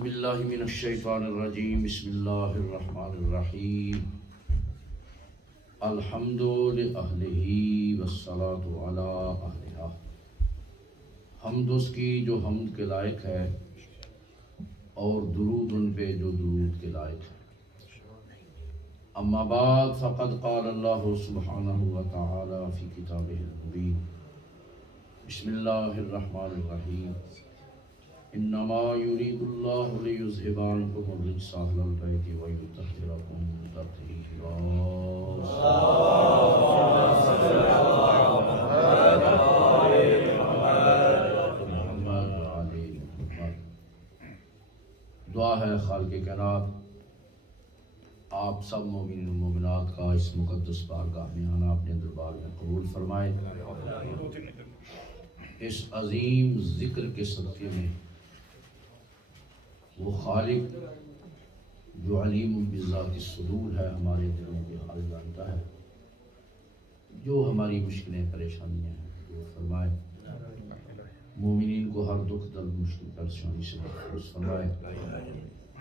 باللہ من الشیطان الرجیم بسم اللہ الرحمن الرحیم الحمد لأہلہ والصلاة علی اہلہا، حمد اس کی جو حمد کے لائق ہے اور درود ان پہ جو درود کے لائق ہے۔ اما بعد فقد قال اللہ سبحانہ وتعالی فی کتابہ المبین، بسم اللہ الرحمن الرحیم، انما یرید اللہ لیذھب عنکم الرجس اہل البیت ویطہرکم تطہیرا۔ محمد وعلی محمد۔ دعا ہے خالق کائنات آپ سب مومنین و مومنات کا اس مقدس بارگاہ میں آنا اپنے دربار میں قبول فرمائے۔ اس عظیم ذکر کے صدقے میں وہ خالق جو علیم بذات الصدور ہے ہمارے دلوں کے حال جانتا ہے، جو ہماری مشکلیں پریشانیاں ہیں دور فرمائے، مومنین کو ہر دکھ درد مشکل پریشانی سے محفوظ فرمائے،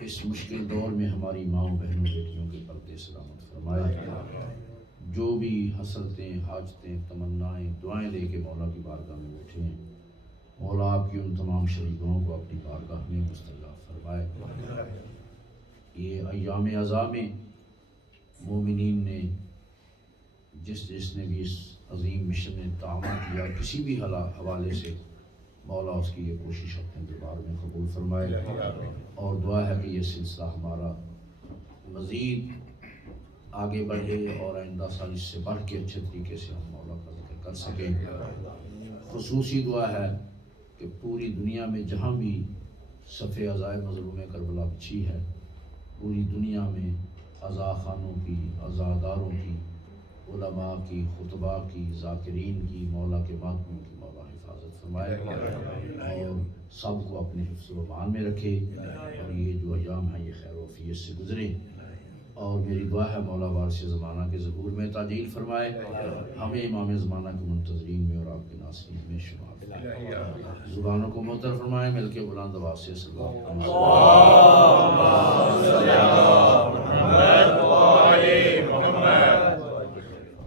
اس مشکل دور میں ہماری ماؤں بہنوں بیٹیوں کے پردے سلامت فرمائے، جو بھی حسرتیں حاجتیں تمنائیں دعائیں لے کے مولا کی بارگاہ میں بیٹھے ہیں، مولا آپ کی ان تمام شریکوں کو اپنی بارگاہ میں مستجاب فرمائے۔ یہ ایام عزا میں مومنین نے جس نے بھی اس عظیم مشن میں تعاون کیا کسی بھی حوالے سے، مولا اس کی یہ کوشش اپنے دربار میں قبول فرمائے، اور دعا ہے کہ یہ سلسلہ ہمارا مزید آگے بڑھے اور آئندہ سال اس سے بڑھ کے اچھے طریقے سے ہم مولا کا ذکر کر سکیں۔ خصوصی دعا ہے کہ پوری دنیا میں جہاں بھی صف عزائے مظلوم کربلا بچھی ہے، پوری دنیا میں عزا خانوں کی، عزاداروں کی، علماء کی، خطباء کی، ذاکرین کی، مولا کے ماتموں کی مولا حفاظت فرمائے اور سب کو اپنے حفظ و امان میں رکھے، اور یہ جو ایام ہیں یہ خیر و عافیت سے گزریں، اور میری دعا ہے مولا وارث زمانہ کے ظہور میں تعجیل فرمائے، ہمیں امام زمانہ کے منتظرین میں اور آپ کے ناصرین میں شمار فرمائے۔ زبانوں کو معطر فرمائے، مل کے بلند آواز سے صلی اللہ علیہ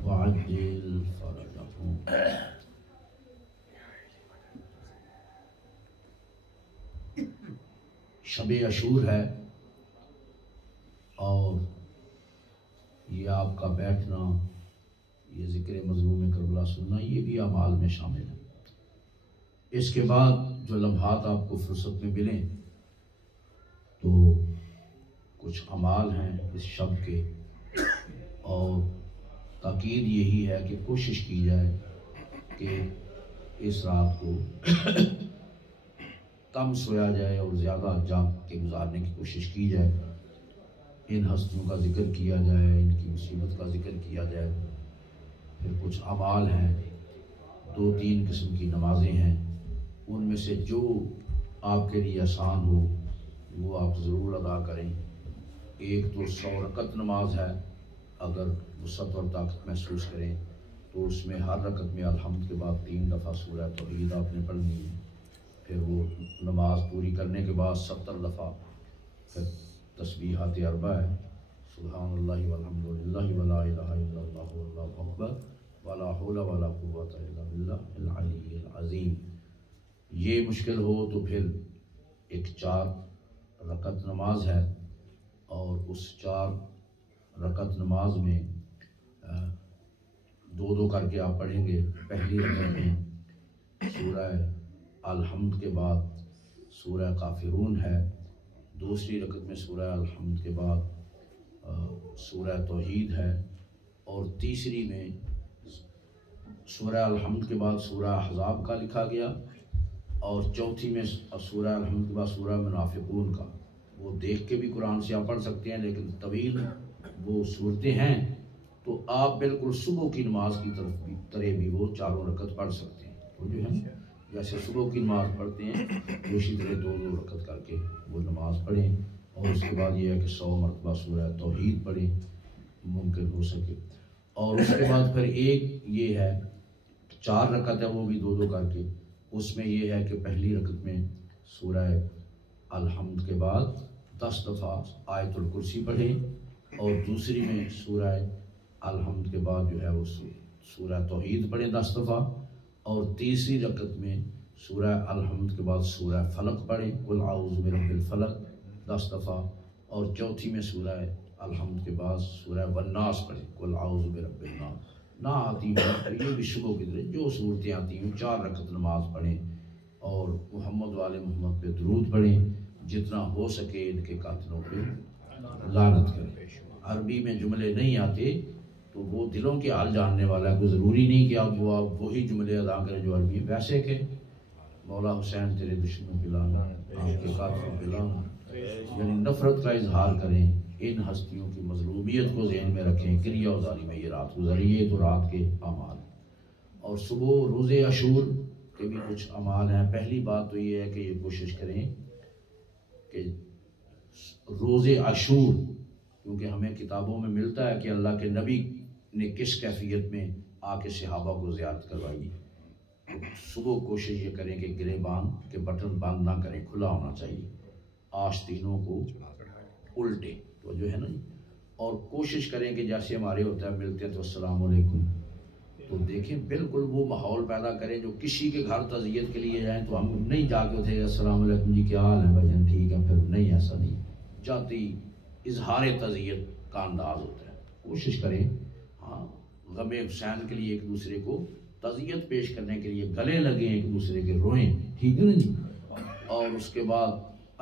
وعجل فرجہم۔ شب عاشور ہے، اور یہ آپ کا بیٹھنا، یہ ذکر مظلوم کربلا سننا، یہ بھی اعمال میں شامل ہے۔ اس کے بعد جو لمحات آپ کو فرصت میں ملیں تو کچھ اعمال ہیں اس شب کے، اور تاکید یہی ہے کہ کوشش کی جائے کہ اس رات کو کم سویا جائے اور زیادہ جاگ کے گزارنے کی کوشش کی جائے، ان ہستیوں کا ذکر کیا جائے، ان کی مصیبت کا ذکر کیا جائے۔ پھر کچھ اعمال ہیں، 2-3 قسم کی نمازیں ہیں، ان میں سے جو آپ کے لیے آسان ہو وہ آپ ضرور ادا کریں۔ ایک تو 100 رکعت نماز ہے، اگر وسعت اور طاقت محسوس کریں تو اس میں ہر رکعت میں الحمد کے بعد 3 دفعہ سورہ توحید آپ نے پڑھنی ہے، پھر وہ نماز پوری کرنے کے بعد 70 دفعہ پھر تسبیحات 4 ہے، سبحان اللہ والحمد للہ ولا الہ الا اللہ واللہ اکبر ولا حول ولا قوۃ الا باللہ العلی العظیم۔ یہ مشکل ہو تو پھر ایک 4 رکعت نماز ہے، اور اس 4 رکعت نماز میں 2 کر کے آپ پڑھیں گے۔ پہلی رکعت میں سورہ الحمد کے بعد سورہ کافرون ہے، دوسری رکعت میں سورہ الحمد کے بعد سورہ توحید ہے، اور تیسری میں سورہ الحمد کے بعد سورہ احزاب کا لکھا گیا، اور چوتھی میں سورہ الحمد کے بعد سورہ منافقون کا۔ وہ دیکھ کے بھی قرآن سے آپ پڑھ سکتے ہیں، لیکن طویل وہ صورتیں ہیں تو آپ بالکل صبح کی نماز کی طرح بھی وہ 4 رکعت پڑھ سکتے ہیں۔ وہ جو ہے جیسے صبح کی نماز پڑھتے ہیں اسی طرح 2 رکعت کر کے وہ نماز پڑھیں، اور اس کے بعد یہ ہے کہ 100 مرتبہ سورہ توحید پڑھیں ممکن ہو سکے، اور اس کے بعد پھر ایک یہ ہے 4 رکعت ہے وہ بھی 2 کر کے، اس میں یہ ہے کہ پہلی رکعت میں سورہ الحمد کے بعد 10 دفعہ آیت الکرسی پڑھیں، اور دوسری میں سورہ الحمد کے بعد جو ہے وہ سورہ توحید پڑھیں 10 دفعہ، اور تیسری رکعت میں سورہ الحمد کے بعد سورہ فلق پڑھیں، قل اعوذ برب الفلق 10 دفعہ، اور چوتھی میں سورہ الحمد کے بعد سورہ والناس پڑھیں، قل اعوذ برب الناس۔ نہ آتی ہوں یہ بھی شبوں کی طرح جو صورتیں آتی ہیں 4 رکعت نماز پڑھیں، اور محمد والے محمد پہ درود پڑھیں، جتنا ہو سکے ان کے قاتلوں پہ لعنت کریں۔ عربی میں جملے نہیں آتے تو وہ دلوں کے حال جاننے والا ہے، کوئی ضروری نہیں کہ آپ وہی جملے ادا کریں جو عربی، ویسے کہ مولا حسین تیرے دشمنوں پہ لعنت، آپ کے قاتلوں پہ لعنت، یعنی نفرت کا اظہار کریں، ان ہستیوں کی مظلومیت کو ذہن میں رکھیں۔ کریا ازاری میں یہ رات گزری ہے تو رات کے اعمال، اور صبح روزے عاشور کے بھی کچھ اعمال ہیں۔ پہلی بات تو یہ ہے کہ یہ کوشش کریں کہ روزے عاشور، کیونکہ ہمیں کتابوں میں ملتا ہے کہ اللہ کے نبی نے کس کیفیت میں آ کے صحابہ کو زیارت کروائی، صبح کوشش یہ کریں کہ گرے باندھ کے بٹن بند نہ کریں، کھلا ہونا چاہیے، آستینوں کو الٹے تو جو ہے نا، اور کوشش کریں کہ جیسے ہمارے ہوتا ہے ملتے ہیں تو السلام علیکم، تو دیکھیں بالکل وہ ماحول پیدا کریں جو کسی کے گھر تعزیت کے لیے جائیں تو ہم نہیں جا کے اٹھے السلام علیکم جی کیا حال ہے بھائی جان ٹھیک ہے، پھر نہیں، ایسا نہیں، جاتے ہی اظہار تعزیت کا انداز ہوتا ہے۔ کوشش کریں ہاں غم حسین کے لیے ایک دوسرے کو تعزیت پیش کرنے کے لیے گلے لگیں، ایک دوسرے کے روئیں، ٹھیک ہے نا جی۔ اور اس کے بعد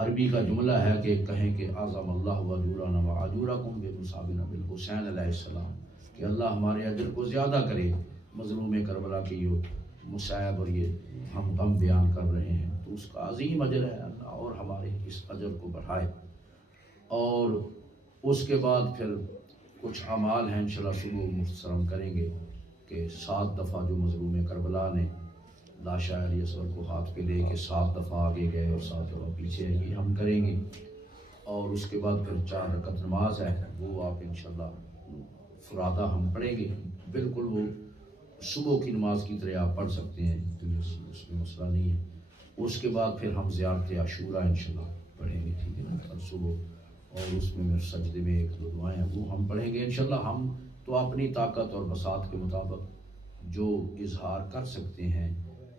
عربی کا جملہ ہے کہ کہیں کہ اعظم اللہ اجورنا واجورکم بمصابنا بالحسین علیہ السلام، کہ اللہ ہمارے اجر کو زیادہ کرے مظلوم کربلا کی یہ مصائب اور یہ ہم غم بیان کر رہے ہیں، تو اس کا عظیم اجر ہے اللہ، اور ہمارے اس اجر کو بڑھائے۔ اور اس کے بعد پھر کچھ اعمال ہیں انشاءاللہ صبح مختصراً کریں گے کہ 7 دفعہ جو مظلوم کربلا نے لاشا علی اصغر کو ہاتھ پہ لے کے 7 دفعہ آگے گئے اور 7 دفعہ پیچھے، یہ ہم کریں گے۔ اور اس کے بعد پھر 4 رکعت نماز ہے، وہ آپ انشاءاللہ فرادہ ہم پڑھیں گے، بالکل وہ صبح کی نماز کی طرح آپ پڑھ سکتے ہیں، اس میں مسئلہ نہیں ہے۔ اس کے بعد پھر ہم زیارت عاشورہ انشاءاللہ پڑھیں گے، ٹھیک ہے نا، کل صبح، اور اس میں سجدے میں 1-2 دعائیں ہیں وہ ہم پڑھیں گے انشاءاللہ۔ ہم تو اپنی طاقت اور بساط کے مطابق جو اظہار کر سکتے ہیں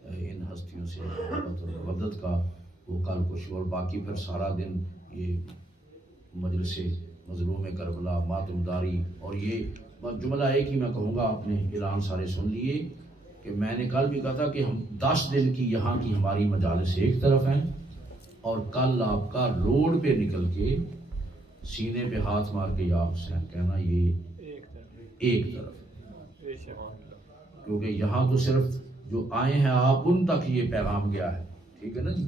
ان ہستیوں سے محبت اور مودت کا، وہ کل کو، اور باقی پھر سارا دن یہ مجلس مظلوم کربلا ماتمداری، اور یہ جملہ ایک ہی میں کہوں گا، آپ نے اعلان سارے سن لیے کہ میں نے کل بھی کہا تھا کہ ہم 10 دن کی یہاں کی ہماری مجالس ایک طرف ہیں، اور کل آپ کا روڈ پہ نکل کے سینے پہ ہاتھ مار کے یا حسین کہنا یہ ایک طرف، کیونکہ یہاں تو صرف جو آئے ہیں آپ ان تک یہ پیغام گیا ہے، ٹھیک ہے نا جی،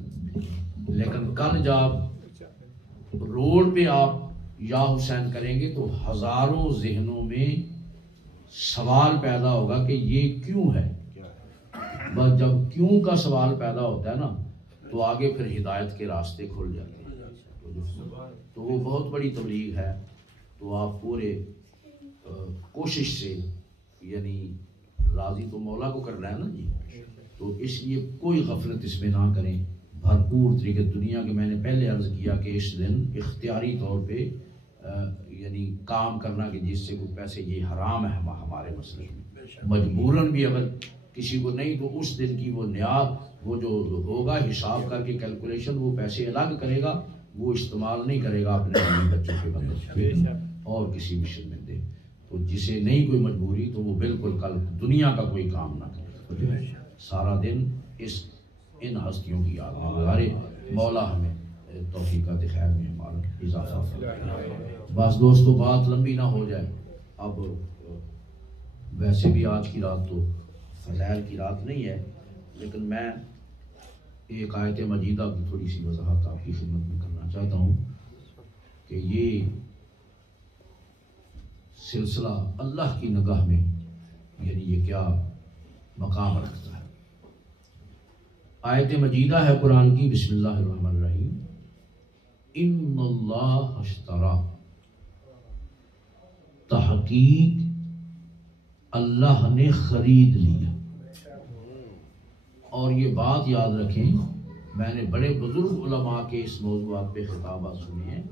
لیکن کل جب روڈ پہ آپ یا حسین کریں گے تو ہزاروں ذہنوں میں سوال پیدا ہوگا کہ یہ کیوں ہے، بس جب کیوں کا سوال پیدا ہوتا ہے نا تو آگے پھر ہدایت کے راستے کھل جاتے ہیں، تو وہ بہت بڑی تبلیغ ہے۔ تو آپ پورے کوشش سے، یعنی راضی تو مولا کو کرنا ہے نا جی، تو اس لیے کوئی غفلت اس میں نہ کریں، بھرپور طریقے دنیا کے، میں نے پہلے عرض کیا کہ اس دن اختیاری طور پہ یعنی کام کرنا کہ جس سے کوئی پیسے، یہ حرام ہے ہمارے مسئلے میں، مجبوراً بھی اگر کسی کو نہیں تو اس دن کی وہ نیاد، وہ جو ہوگا حساب کر کے کیلکولیشن، وہ پیسے الگ کرے گا، وہ استعمال نہیں کرے گا اپنے بچوں کے بندے اور کسی مشن میں دے، تو جسے نہیں کوئی مجبوری تو وہ بالکل کل دنیا کا کوئی کام نہ کرے، سارا دن ان ہستیوں کی یاد میں گزارے۔ مولا ہمیں توفیقات خیر میں ہمارا اضافہ فرمائے۔ بس دوستو بات لمبی نہ ہو جائے، اب ویسے بھی آج کی رات تو فضائل کی رات نہیں ہے، لیکن میں ایک آیت مجیدہ کی تھوڑی سی وضاحت آپ کی خدمت میں کرنا چاہتا ہوں کہ یہ سلسلہ اللہ کی نگاہ میں یعنی یہ کیا مقام رکھتا ہے۔ آیت مجیدہ ہے قرآن کی، بسم اللہ الرحمن الرحیم، ان اللہ اشترا، تحقیق اللہ نے خرید لیا۔ اور یہ بات یاد رکھیں میں نے بڑے بزرگ علماء کے اس موضوعات پہ خطابات سنے ہیں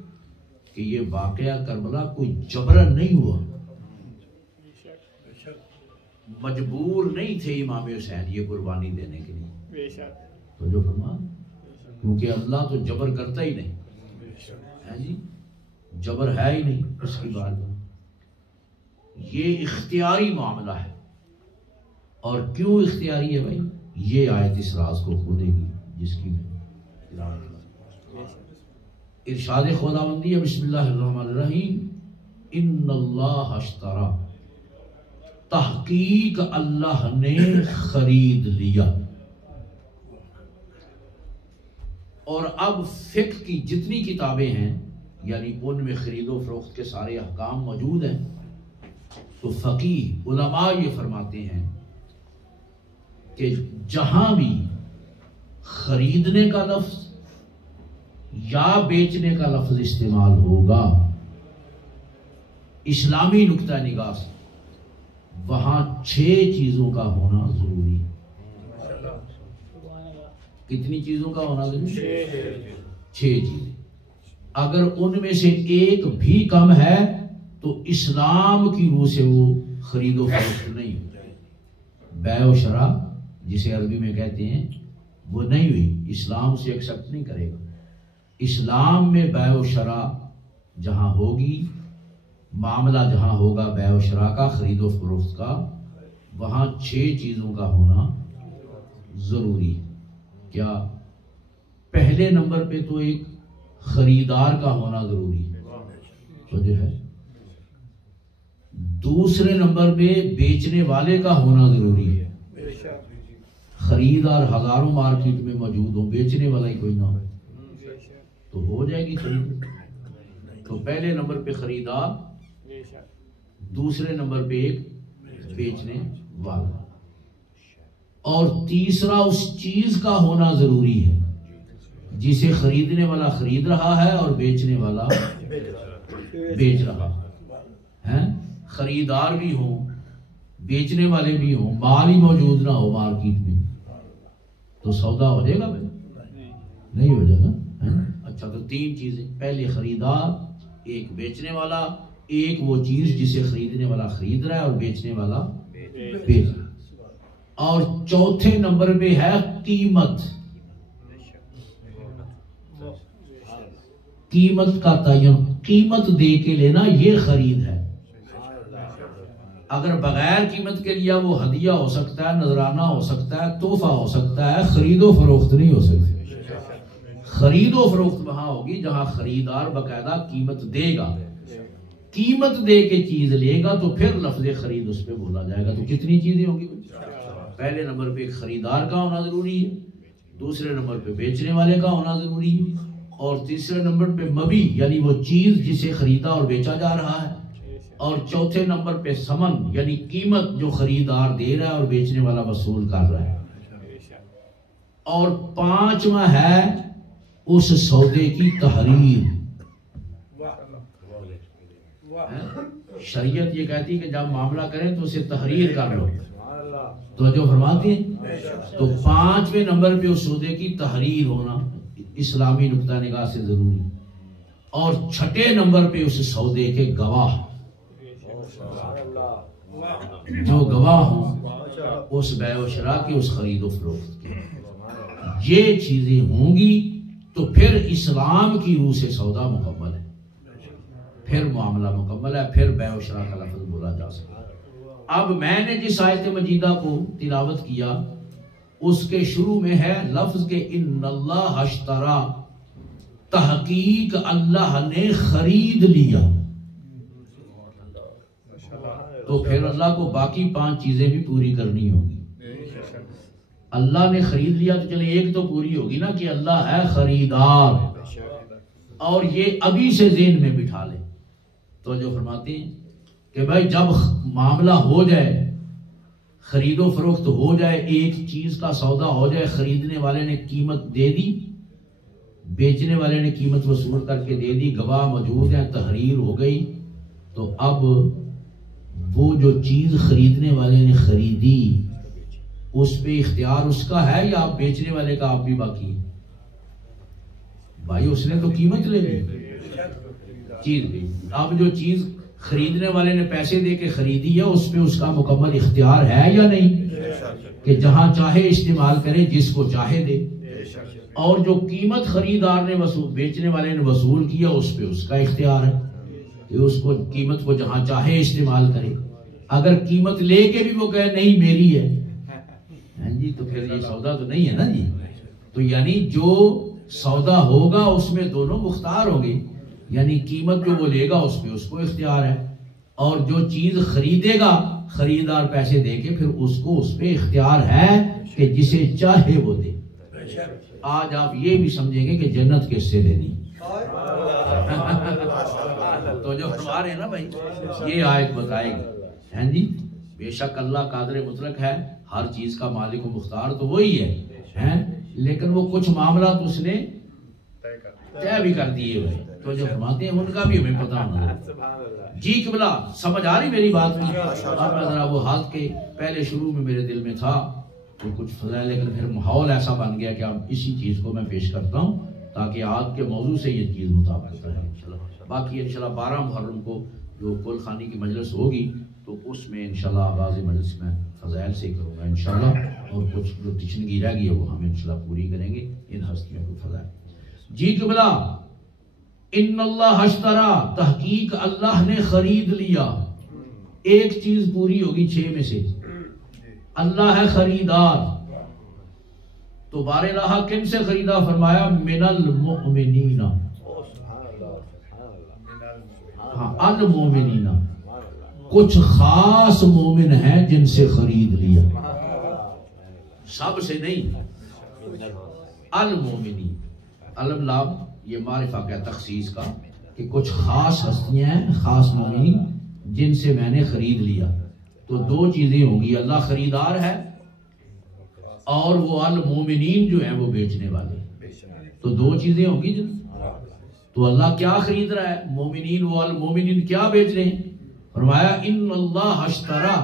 کہ یہ واقعہ کربلا کوئی جبرن نہیں ہوا، مجبور نہیں تھے امام حسین یہ قربانی دینے کے لیے، تو جو فرما، کیونکہ اللہ تو جبر کرتا ہی نہیں ہے جی، جبر ہے ہی نہیں اس کی بات میں، یہ اختیاری معاملہ ہے۔ اور کیوں اختیاری ہے بھائی؟ یہ آیت اس راز کو کھولے گی جس کی میں ارشاد خداوندی ہے، بسم اللہ الرحمن الرحیم، ان اللہ اشترا، تحقیق اللہ نے خرید لیا۔ اور اب فقہ کی جتنی کتابیں ہیں یعنی ان میں خرید و فروخت کے سارے احکام موجود ہیں، تو فقیہ علماء یہ فرماتے ہیں کہ جہاں بھی خریدنے کا لفظ یا بیچنے کا لفظ استعمال ہوگا اسلامی نقطہ نگاہ سے، وہاں 6 چیزوں کا ہونا ضروری ہے۔ کتنی چیزوں کا ہونا ضروری ہے؟ 6 چیزیں۔ اگر ان میں سے ایک بھی کم ہے تو اسلام کی روح سے وہ خرید و فروخت نہیں ہوئی، بیع و شرع جسے عربی میں کہتے ہیں وہ نہیں ہوئی، اسلام اسے ایکسپٹ نہیں کرے گا۔ اسلام میں بیع و شرع جہاں ہوگی، معاملہ جہاں ہوگا بیع و شرع کا، خرید و فروخت کا، وہاں 6 چیزوں کا ہونا ضروری ہے۔ کیا؟ پہلے نمبر پہ تو ایک خریدار کا ہونا ضروری ہے، تو جو ہے دوسرے نمبر پہ بیچنے والے کا ہونا ضروری ہے۔ خریدار ہزاروں مارکیٹ میں موجود ہوں، بیچنے والا ہی کوئی نہ ہو تو ہو جائے گی خرید۔ تو پہلے نمبر پہ خریدار، دوسرے نمبر پہ ایک بیچنے والا، اور تیسرا اس چیز کا ہونا ضروری ہے جسے خریدنے والا خرید رہا ہے اور بیچنے والا بیچ رہا ہے۔ خریدار بھی ہوں، بیچنے والے بھی ہوں، مال ہی موجود نہ ہو مارکیٹ میں تو سودا ہو جائے گا بھائی؟ نہیں ہو جائے گا۔ اچھا، تو 3 چیزیں، پہلے خریدار، ایک بیچنے والا، ایک وہ چیز جسے خریدنے والا خرید رہا ہے اور بیچنے والا بیچ رہا ہے، اور چوتھے نمبر پہ ہے قیمت۔ قیمت کا تعین، قیمت دے کے لینا، یہ خرید ہے۔ اگر بغیر قیمت کے لیا وہ ہدیہ ہو سکتا ہے، نذرانہ ہو سکتا ہے، تحفہ ہو سکتا ہے، خرید و فروخت نہیں ہو سکتی۔ خرید و فروخت وہاں ہوگی جہاں خریدار باقاعدہ قیمت دے گا، قیمت دے کے چیز لے گا تو پھر لفظ خرید اس پہ بولا جائے گا۔ تو کتنی چیزیں ہوں گی؟ پہلے نمبر پہ ایک خریدار کا ہونا ضروری ہے، دوسرے نمبر پہ بیچنے والے کا ہونا ضروری ہے، اور تیسرے نمبر پہ مبی یعنی وہ چیز جسے خریدا اور بیچا جا رہا ہے، اور چوتھے نمبر پہ سمن یعنی قیمت جو خریدار دے رہا ہے اور بیچنے والا وصول کر رہا ہے، اور 5واں ہے اس سودے کی تحریر۔ شریعت یہ کہتی ہے کہ جب معاملہ کریں تو اسے تحریر کر لو، تو جو فرماتے ہیں، تو 5ویں نمبر پہ اس سودے کی تحریر ہونا اسلامی نقطہ نگاہ سے ضروری، اور 6 نمبر پہ اس سودے کے گواہ، جو گواہ ہوں اس بیع و شرع کی، اس خرید و فروخت کی۔ یہ چیزیں ہوں گی تو پھر اسلام کی روح سے سودا مکمل ہے، پھر معاملہ مکمل ہے، پھر بیع و شرع کا لفظ بولا جا سکتا ہے۔ اب میں نے جس آیت مجیدہ کو تلاوت کیا اس کے شروع میں ہے لفظ کہ ان اللہ اشترا، تحقیق اللہ نے خرید لیا، تو پھر اللہ کو باقی 5 چیزیں بھی پوری کرنی ہوگی۔ اللہ نے خرید لیا تو چلے ایک تو پوری ہوگی نا کہ اللہ ہے خریدار، اور یہ ابھی سے ذہن میں بٹھا لے۔ تو جو فرماتے ہیں کہ بھائی جب معاملہ ہو جائے، خرید و فروخت ہو جائے، ایک چیز کا سودا ہو جائے، خریدنے والے نے قیمت دے دی، بیچنے والے نے قیمت وصول کر کے دے دی، گواہ موجود ہیں، تحریر ہو گئی، تو اب وہ جو چیز خریدنے والے نے خریدی اس پہ اختیار اس کا ہے یا آپ بیچنے والے کا آپ بھی باقی ہے؟ بھائی اس نے تو قیمت لے لی چیز بھی. اب جو چیز خریدنے والے نے پیسے دے کے خریدی ہے اس میں اس کا مکمل اختیار ہے یا نہیں کہ جہاں چاہے استعمال کرے جس کو چاہے دے. اور جو قیمت خریدار نے بیچنے والے نے وصول کیا اس پہ اس کا اختیار ہے کہ اس کو قیمت کو جہاں چاہے استعمال کرے. اگر قیمت لے کے بھی وہ کہے نہیں میری ہے جی تو پھر یہ سودا تو نہیں ہے نا جی. تو یعنی جو سودا ہوگا اس میں دونوں مختار ہوں گے. یعنی قیمت جو وہ لے گا اس پہ اس کو اختیار ہے اور جو چیز خریدے گا خریدار پیسے دے کے پھر اس کو اس پہ اختیار ہے کہ جسے چاہے وہ دے. آج آپ یہ بھی سمجھیں گے کہ جنت کس سے لینی تو جو فرما رہے ہیں نا بھائی یہ آیت بتائے گی ہیں جی. بے شک اللہ قادر مطلق ہے ہر چیز کا مالک و مختار تو وہی ہے لیکن وہ کچھ معاملات اس نے طے بھی کر دیے ہوئے تو جو فرماتے ہیں ان کا بھی ہمیں پتہ ہونا. جی قبلہ سمجھ آ رہی میری بات میں؟ اب میں ذرا وہ ہاتھ کے پہلے شروع میں میرے دل میں تھا تو کچھ فضائل لیکن پھر ماحول ایسا بن گیا کہ اب اسی چیز کو میں پیش کرتا ہوں تاکہ آج کے موضوع سے یہ چیز مطابقت رہے انشاءاللہ. باقی انشاءاللہ 12 محرم کو جو کل خانی کی مجلس ہوگی تو اس میں انشاءاللہ آغاز مجلس میں فضائل سے کروں گا انشاءاللہ اور کچھ جو تشنگی رہ گئی ہے وہ ہم انشاءاللہ پوری کریں گے ان ہستیوں کو فضائل. جی قبلہ ان اللہ اشترا تحقیق اللہ نے خرید لیا. ایک چیز پوری ہوگی 6 میں سے اللہ ہے خریدار. تو بار الہ کن سے خریدا فرمایا من المؤمنین. ہاں المؤمنین کچھ خاص مومن ہیں جن سے خرید لیا سب سے نہیں. المؤمنین علم لام یہ معرفہ کا تخصیص کا کہ کچھ خاص ہستیاں ہیں خاص مومنین جن سے میں نے خرید لیا. تو 2 چیزیں ہوں گی اللہ خریدار ہے اور وہ المومنین جو ہیں وہ بیچنے والے. تو 2 چیزیں ہوں گی. تو اللہ کیا خرید رہا ہے مومنین وہ المومنین کیا بیچ رہے ہیں فرمایا ان اللہ اشترا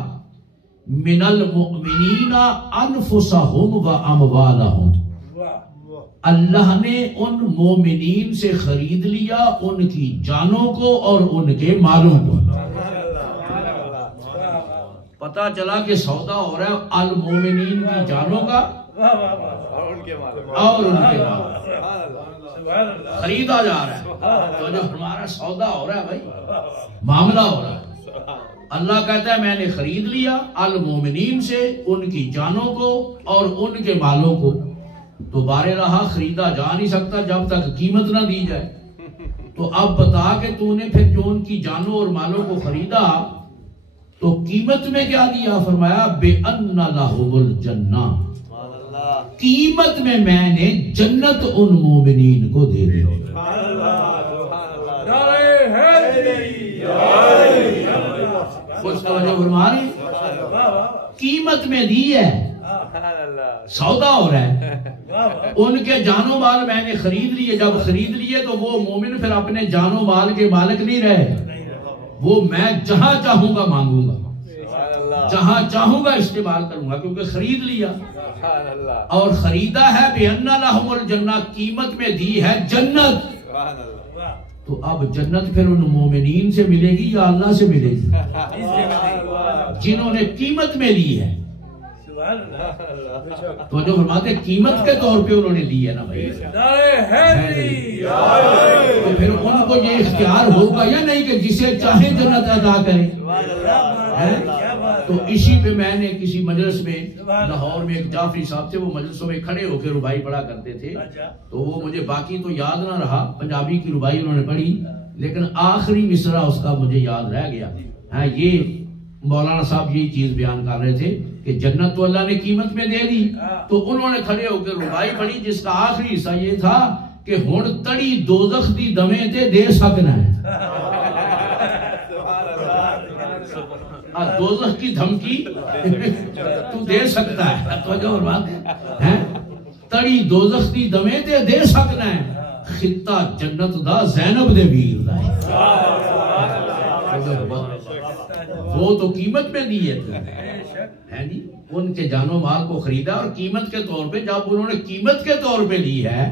من المؤمنین انفسهم و اموالهم. اللہ نے ان مومنین سے خرید لیا ان کی جانوں کو اور ان کے مالوں کو. پتہ چلا کہ سودا ہو رہا ہے المومنین کی جانوں کا اور ان کے مالوں خریدا جا رہا ہے. تو جو ہمارا سودا ہو رہا ہے بھائی معاملہ ہو رہا ہے. اللہ کہتا ہے میں نے خرید لیا المومنین سے ان کی جانوں کو اور ان کے مالوں کو. تو بار رہا خریدا جا نہیں سکتا جب تک قیمت نہ دی جائے. تو اب بتا کہ تو نے پھر جو ان کی جانوں اور مالوں کو خریدا تو قیمت میں کیا دیا فرمایا بِأَنَّ لَهُمُ الْجَنَّةِ. قیمت میں نے جنت ان مومنین کو دے دی. کچھ توجہ فرما رہی قیمت میں دی ہے سودا ہو رہا ہے. ان کے جانو مال میں نے خرید لیے. جب خرید لیے تو وہ مومن پھر اپنے جانو مال کے مالک نہیں رہے. وہ میں جہاں چاہوں گا مانگوں گا جہاں چاہوں گا استعمال کروں گا کیونکہ خرید لیا. اور خریدا ہے بِأَنَّ لَهُمُ الْجَنَّةِ قیمت میں دی ہے جنت. تو اب جنت پھر ان مومنین سے ملے گی یا اللہ سے ملے گی جنہوں نے قیمت میں لی ہے. تو جو فرماتے قیمت کے طور پہ انہوں نے لی ہے نا بھائی تو پھر ان کو یہ اختیار ہوگا یا نہیں کہ جسے چاہے جنت ادا کرے. تو اسی پہ میں نے کسی مجلس میں لاہور میں ایک جعفری صاحب تھے وہ مجلسوں میں کھڑے ہو کے ربائی پڑھا کرتے تھے. تو وہ مجھے باقی تو یاد نہ رہا پنجابی کی ربائی انہوں نے پڑھی لیکن آخری مصرع اس کا مجھے یاد رہ گیا. یہ مولانا صاحب یہی چیز بیان کر رہے تھے کہ جنت تو اللہ نے قیمت میں دے دی. تو انہوں نے کھڑے ہو کے ربائی پڑھی جس کا آخری حصہ یہ تھا کہ ہن تڑی دوزخ دی دمیں تے دے سکنا ہے. دوزخ کی دھمکی تو دے سکتا ہے. توجہ فرماتے ہیں تڑی دوزخ دی دمیں تے دے سکنا ہے. خطہ جنت دا زینب دے ویر دا وہ تو قیمت میں دی ہے جی. ان کے جان و مال کو خریدا اور قیمت کے طور پہ جب انہوں نے قیمت کے طور پہ لی ہے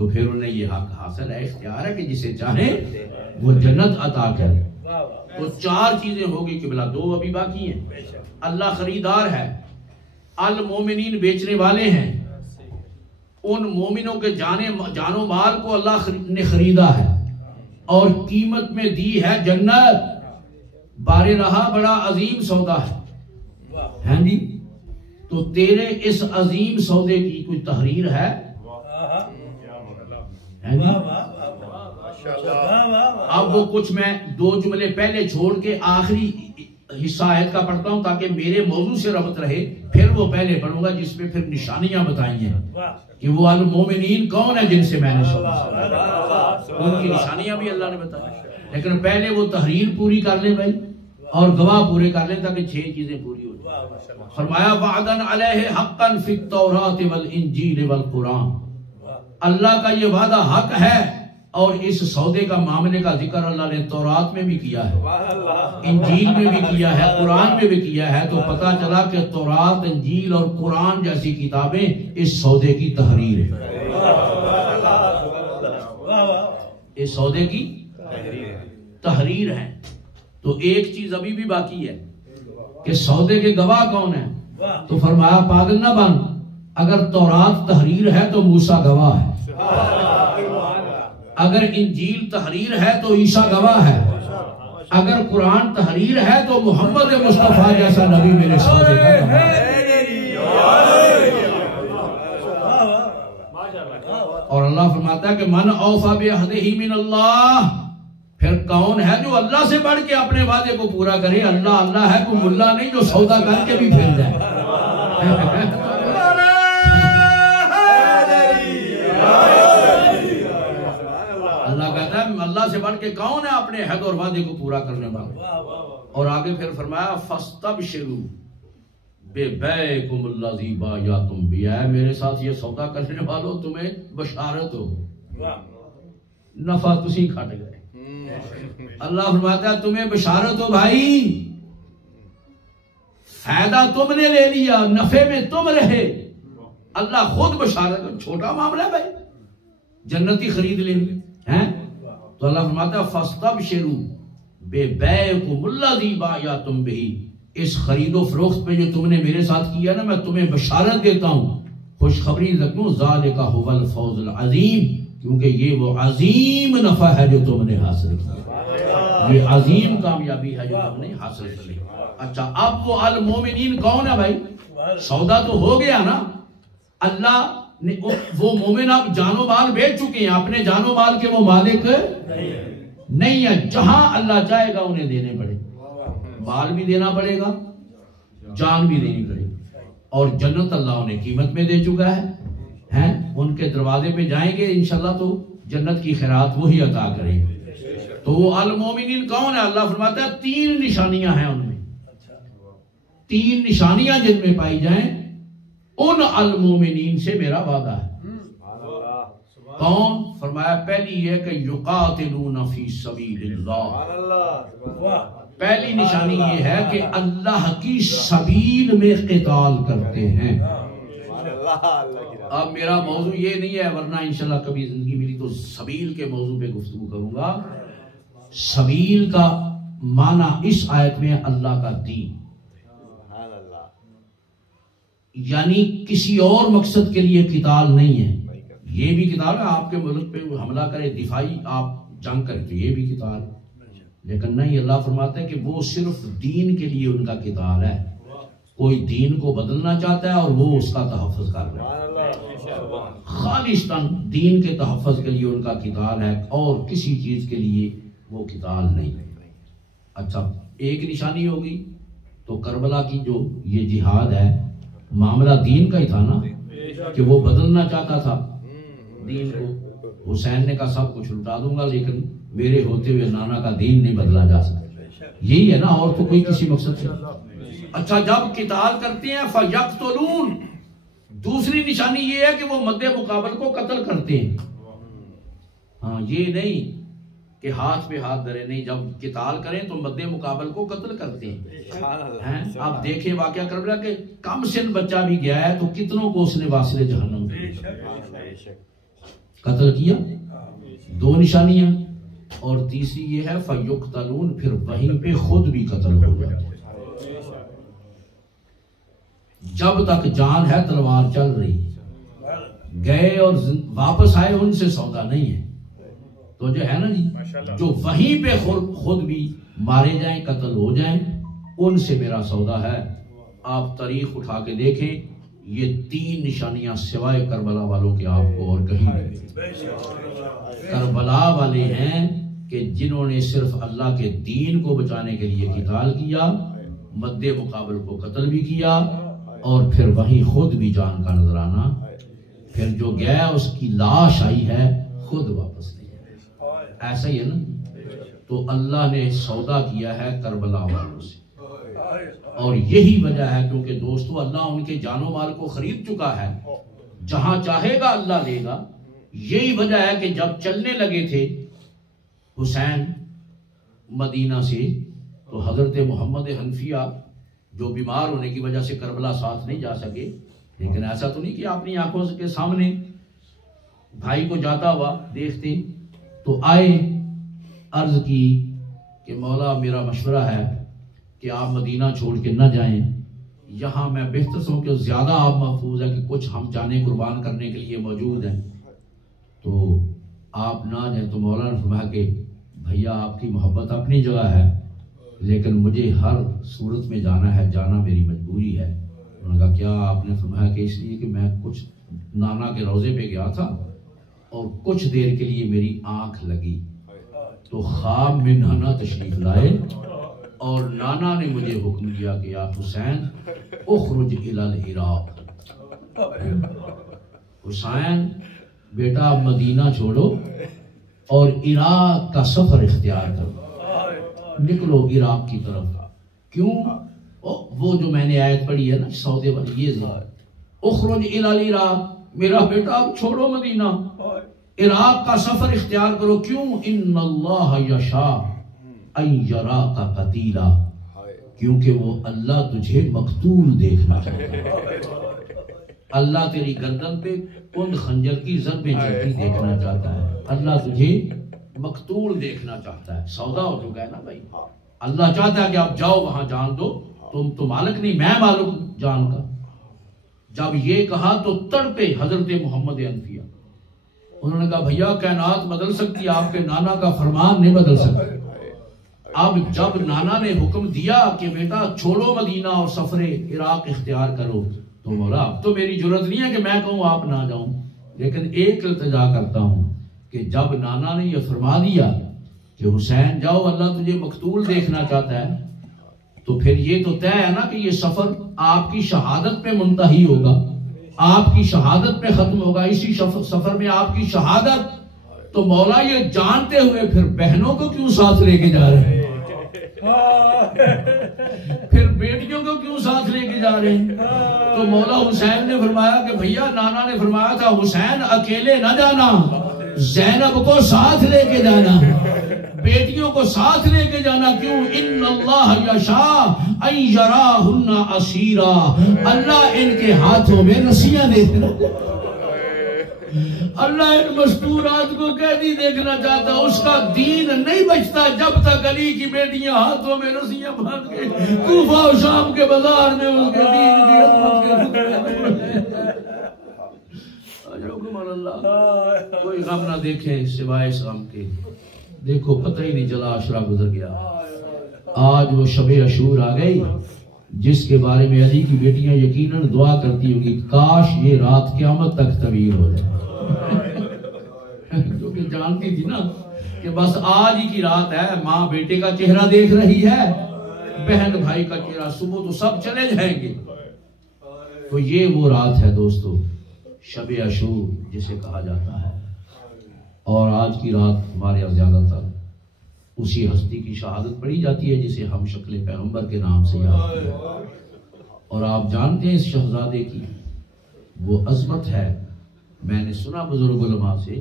تو پھر انہیں یہ حق حاصل ہے، اختیار ہے کہ جسے چاہے وہ جنت عطا کرے۔ تو چار چیزیں ہوگی قبلہ، دو ابھی باقی ہیں۔ اللہ خریدار ہے، المومنین بیچنے والے ہیں، ان مومنوں کے جان و مال کو اللہ نے خریدا ہے اور قیمت میں دی ہے جنت۔ بار رہا بڑا عظیم سودا ہے، ہاں جی، تو تیرے اس عظیم سودے کی کوئی تحریر ہے؟ اب وہ کچھ میں دو جملے پہلے چھوڑ کے آخری حصہ آیت کا پڑھتا ہوں تاکہ میرے موضوع سے ربط رہے، پھر وہ پہلے پڑھوں گا جس میں پھر نشانیاں بتائی ہیں کہ وہ المومنین کون ہے جن سے میں نے ان کی نشانیاں بھی اللہ نے بتائی، لیکن پہلے وہ تحریر پوری کر لیں بھائی اور گواہ پورے کر لیں تاکہ 6 چیزیں پوری ہو جائیں۔ فرمایا وعدن علیہ حقا فی التوراۃ والانجیل والقرآن، اللہ کا یہ وعدہ حق ہے اور اس سودے کا معاملے کا ذکر اللہ نے تورات میں بھی کیا ہے، انجیل میں بھی کیا ہے، قرآن میں بھی کیا ہے۔ تو پتہ چلا کہ تورات، انجیل اور قرآن جیسی کتابیں اس سودے کی تحریر ہے، اس سودے کی تحریر ہے۔ تو ایک چیز ابھی بھی باقی ہے کہ سودے کے گواہ کون ہیں؟ تو فرمایا پاگل نہ بن، اگر تورات تحریر ہے تو موسیٰ گواہ ہے، اگر انجیل تحریر ہے تو عیسیٰ گواہ ہے، اگر قرآن تحریر ہے تو محمد مصطفیٰ جیسا نبی میرے سودے کا گواہ ہے۔ اور اللہ فرماتا ہے کہ من اوفی بعہدہ من اللہ، پھر کون ہے جو اللہ سے بڑھ کے اپنے وعدے کو پورا کرے؟ اللہ ہے، کوئی ملا نہیں جو سودا کر کے بھی پھر جائے۔ اللہ کہتا ہے اللہ سے بڑھ کے کون ہے اپنے عہد اور وعدے کو پورا کرنے والا؟ اور آگے پھر فرمایا فاستبشروا ببیعکم الذی بایعتم بہ، اے میرے ساتھ یہ سودا کرنے والوں تمہیں بشارت ہو، نفع تسی کھٹ گئے۔ اللہ فرماتا ہے تمہیں بشارت ہو بھائی، فائدہ تم نے لے لیا، نفع میں تم رہے۔ اللہ خود بشارت، چھوٹا معاملہ ہے بھائی، جنتی خرید لیں ہیں۔ تو اللہ فرماتا ہے فاستبشروا ببیعکم الذی بایعتم بہ، اس خرید و فروخت پہ جو تم نے میرے ساتھ کیا نا، میں تمہیں بشارت دیتا ہوں، خوشخبری رکھوں، ذالک هو الفوز العظیم، کیونکہ یہ وہ عظیم نفع ہے جو تم نے حاصل کیا، یہ عظیم کامیابی ہے جو تم نے حاصل کی۔ اچھا اب وہ المومنین کون ہے بھائی؟ سودا تو ہو گیا نا، اللہ نے وہ مومن اب جان و مال بیچ چکے ہیں، اپنے جان و مال کے وہ مالک نہیں ہے، جہاں اللہ چاہے گا انہیں دینے پڑے، مال بھی دینا پڑے گا، جان بھی دینی پڑے گی، اور جنت اللہ انہیں قیمت میں دے چکا ہے، ہیں ان کے دروازے پہ جائیں گے انشاءاللہ تو جنت کی خیرات وہی عطا کریں گے۔ تو وہ المومنین کون ہے؟ اللہ فرماتا ہے 3 نشانیاں ہیں ان میں، 3 نشانیاں جن میں پائی جائیں ان المومنین سے میرا وعدہ ہے۔ کون؟ فرمایا پہلی یہ کہ یقاتلون فی سبیل اللہ، پہلی نشانی یہ ہے کہ اللہ کی سبیل میں قتال کرتے ہیں۔ اب میرا موضوع یہ نہیں ہے، ورنہ انشاءاللہ کبھی زندگی میری تو سبیل کے موضوع پہ گفتگو کروں گا۔ سبیل کا معنی اس آیت میں اللہ کا دین، یعنی کسی اور مقصد کے لیے قتال نہیں ہے۔ یہ بھی قتال ہے، آپ کے ملک پہ حملہ کرے، دفاعی آپ جنگ کرے تو یہ بھی قتال ہے، لیکن نہیں، اللہ فرماتا ہے کہ وہ صرف دین کے لیے ان کا قتال ہے۔ کوئی دین کو بدلنا چاہتا ہے اور وہ اس کا تحفظ کر رہا ہے، خالصتاً دین کے تحفظ کے لیے ان کا قتال ہے، اور کسی چیز کے لیے وہ قتال نہیں۔ اچھا ایک نشانی ہوگی تو کربلا کی جو یہ جہاد ہے، معاملہ دین کا ہی تھا نا، کہ وہ بدلنا چاہتا تھا دین کو، حسین نے کہا سب کچھ لٹا دوں گا لیکن میرے ہوتے ہوئے نانا کا دین نہیں بدلا جا سکتا، یہی ہے نا، اور تو کوئی کسی مقصد سے۔ اچھا جب قتال کرتے ہیں فَيَقْتُلُونَ، دوسری نشانی یہ ہے کہ وہ مد مقابل کو قتل کرتے ہیں۔ ہاں یہ نہیں کہ ہاتھ پہ ہاتھ دھرے، نہیں، جب قتال کریں تو مد مقابل کو قتل کرتے ہیں۔ آپ دیکھیں واقعہ کربلا کہ کم سن بچہ بھی گیا ہے تو کتنوں کو اس نے واصل جہنم دیا، قتل کیا، دو نشانیاں، اور تیسری یہ ہے فَيُقْتَلُونَ، پھر وہیں پہ خود بھی قتل ہو جاتے ہیں۔ جب تک جان ہے تلوار چل رہی، گئے اور واپس آئے ان سے سودا نہیں ہے، تو جو ہے نا جی، جو وہیں پہ خود بھی مارے جائیں، قتل ہو جائیں، ان سے میرا سودا ہے۔ آپ تاریخ اٹھا کے دیکھیں، یہ 3 نشانیاں سوائے کربلا والوں کے آپ کو اور کہیں نہیں ملتی۔ کربلا والے ہیں کہ جنہوں نے صرف اللہ کے دین کو بچانے کے لیے قتال کیا، مد مقابل کو قتل بھی کیا، اور پھر وہیں خود بھی جان کا نذرانہ، پھر جو گیا اس کی لاش آئی ہے، خود واپس نہیں ہے۔ ایسا ہی ہے نا؟ تو اللہ نے سودا کیا ہے کربلا والوں سے، اور یہی وجہ ہے کیونکہ دوستو اللہ ان کے جان و مال کو خرید چکا ہے، جہاں چاہے گا اللہ لے گا۔ یہی وجہ ہے کہ جب چلنے لگے تھے حسین مدینہ سے، تو حضرت محمد حنفیہ جو بیمار ہونے کی وجہ سے کربلا ساتھ نہیں جا سکے، لیکن ایسا تو نہیں کہ اپنی آنکھوں کے سامنے بھائی کو جاتا ہوا دیکھتے، تو آئے، عرض کی کہ مولا میرا مشورہ ہے کہ آپ مدینہ چھوڑ کے نہ جائیں، یہاں میں بہتر سمجھوں کہ زیادہ آپ محفوظ ہے کہ کچھ ہم جانیں قربان کرنے کے لیے موجود ہیں، تو آپ نہ جائیں۔ تو مولا نے فرمایا کہ بھیا آپ کی محبت اپنی جگہ ہے، لیکن مجھے ہر صورت میں جانا ہے، جانا میری مجبوری ہے۔ انہوں نے کہا کیا؟ آپ نے فرمایا کہ اس لیے کہ میں کچھ نانا کے روضے پہ گیا تھا اور کچھ دیر کے لیے میری آنکھ لگی، تو خواب میں نانا تشریف لائے اور نانا نے مجھے حکم دیا کہ یا حسین اخرج الی العراق، حسین بیٹا مدینہ چھوڑو اور عراق کا سفر اختیار کرو، نکلو عراق کی طرف۔ کیوں؟ وہ جو میں نے آیت پڑھی ہے نا سودے والی، یہ اخرج الی العراق، میرا بیٹا اب چھوڑو مدینہ، عراق کا سفر اختیار کرو۔ کیوں؟ ان اللہ یشاء ان یراک قتیلا، کیونکہ وہ اللہ تجھے مقتول دیکھنا چاہتا ہے، اللہ تیری گردن پہ کند خنجر کی ضربیں چلتی دیکھنا چاہتا ہے، اللہ تجھے مقتول دیکھنا چاہتا ہے۔ سودا ہو چکا ہے نا بھائی، اللہ چاہتا ہے کہ آپ جاؤ وہاں جان دو، تم تو مالک نہیں، میں مالک جان کا۔ جب یہ کہا تو تڑپے حضرت محمد حنفیہ، انہوں نے کہا بھیا کائنات بدل سکتی، آپ کے نانا کا فرمان نہیں بدل سکتا۔ اب جب نانا نے حکم دیا کہ بیٹا چھوڑو مدینہ اور سفر عراق اختیار کرو، تو مولا اب تو میری جرت نہیں ہے کہ میں کہوں آپ نہ جاؤں، لیکن ایک التجا کرتا ہوں کہ جب نانا نے یہ فرما دیا کہ حسین جاؤ اللہ تجھے مقتول دیکھنا چاہتا ہے، تو پھر یہ تو طے ہے نا کہ یہ سفر آپ کی شہادت پہ منتہی ہوگا، آپ کی شہادت پہ ختم ہوگا، اسی سفر میں آپ کی شہادت۔ تو مولا یہ جانتے ہوئے پھر بہنوں کو کیوں ساتھ لے کے جا رہے ہیں، پھر بیٹیوں کو کیوں ساتھ لے کے جا رہے ہیں؟ تو مولا حسین نے فرمایا کہ بھیا نانا نے فرمایا تھا حسین اکیلے نہ جانا، زینب کو ساتھ لے کے جانا، بیٹیوں کو ساتھ لے کے جانا۔ کیوں؟ ان اللہ یشاء ان یراہن اسیرا، اللہ ان کے ہاتھوں میں رسیاں دیکھنا، اللہ ان مستورات کو قیدی دیکھنا چاہتا، اس کا دین نہیں بچتا جب تک علی کی بیٹیاں ہاتھوں میں رسیاں باندھ کے کوفہ و شام کے بازار میں اس کے دین کی عظمت کے کوئی غم نہ دیکھیں سوائے اس غم کے۔ دیکھو پتہ ہی نہیں چلا عشرہ گزر گیا، آج وہ شب عاشور آ گئی جس کے بارے میں علی کی بیٹیاں یقیناً دعا کرتی ہوگی کاش یہ رات قیامت تک طویل ہو جائے، کیونکہ جانتی تھی نا کہ بس آج ہی کی رات ہے، ماں بیٹے کا چہرہ دیکھ رہی ہے، بہن بھائی کا چہرہ، صبح تو سب چلے جائیں گے۔ تو یہ وہ رات ہے دوستو شب عاشور جسے کہا جاتا ہے، اور آج کی رات ہمارے یہاں زیادہ تر اسی ہستی کی شہادت پڑھی جاتی ہے جسے ہم شکل پیغمبر کے نام سے یاد کرتے ہیں، اور آپ جانتے ہیں اس شہزادے کی وہ عظمت ہے۔ میں نے سنا بزرگ علماء سے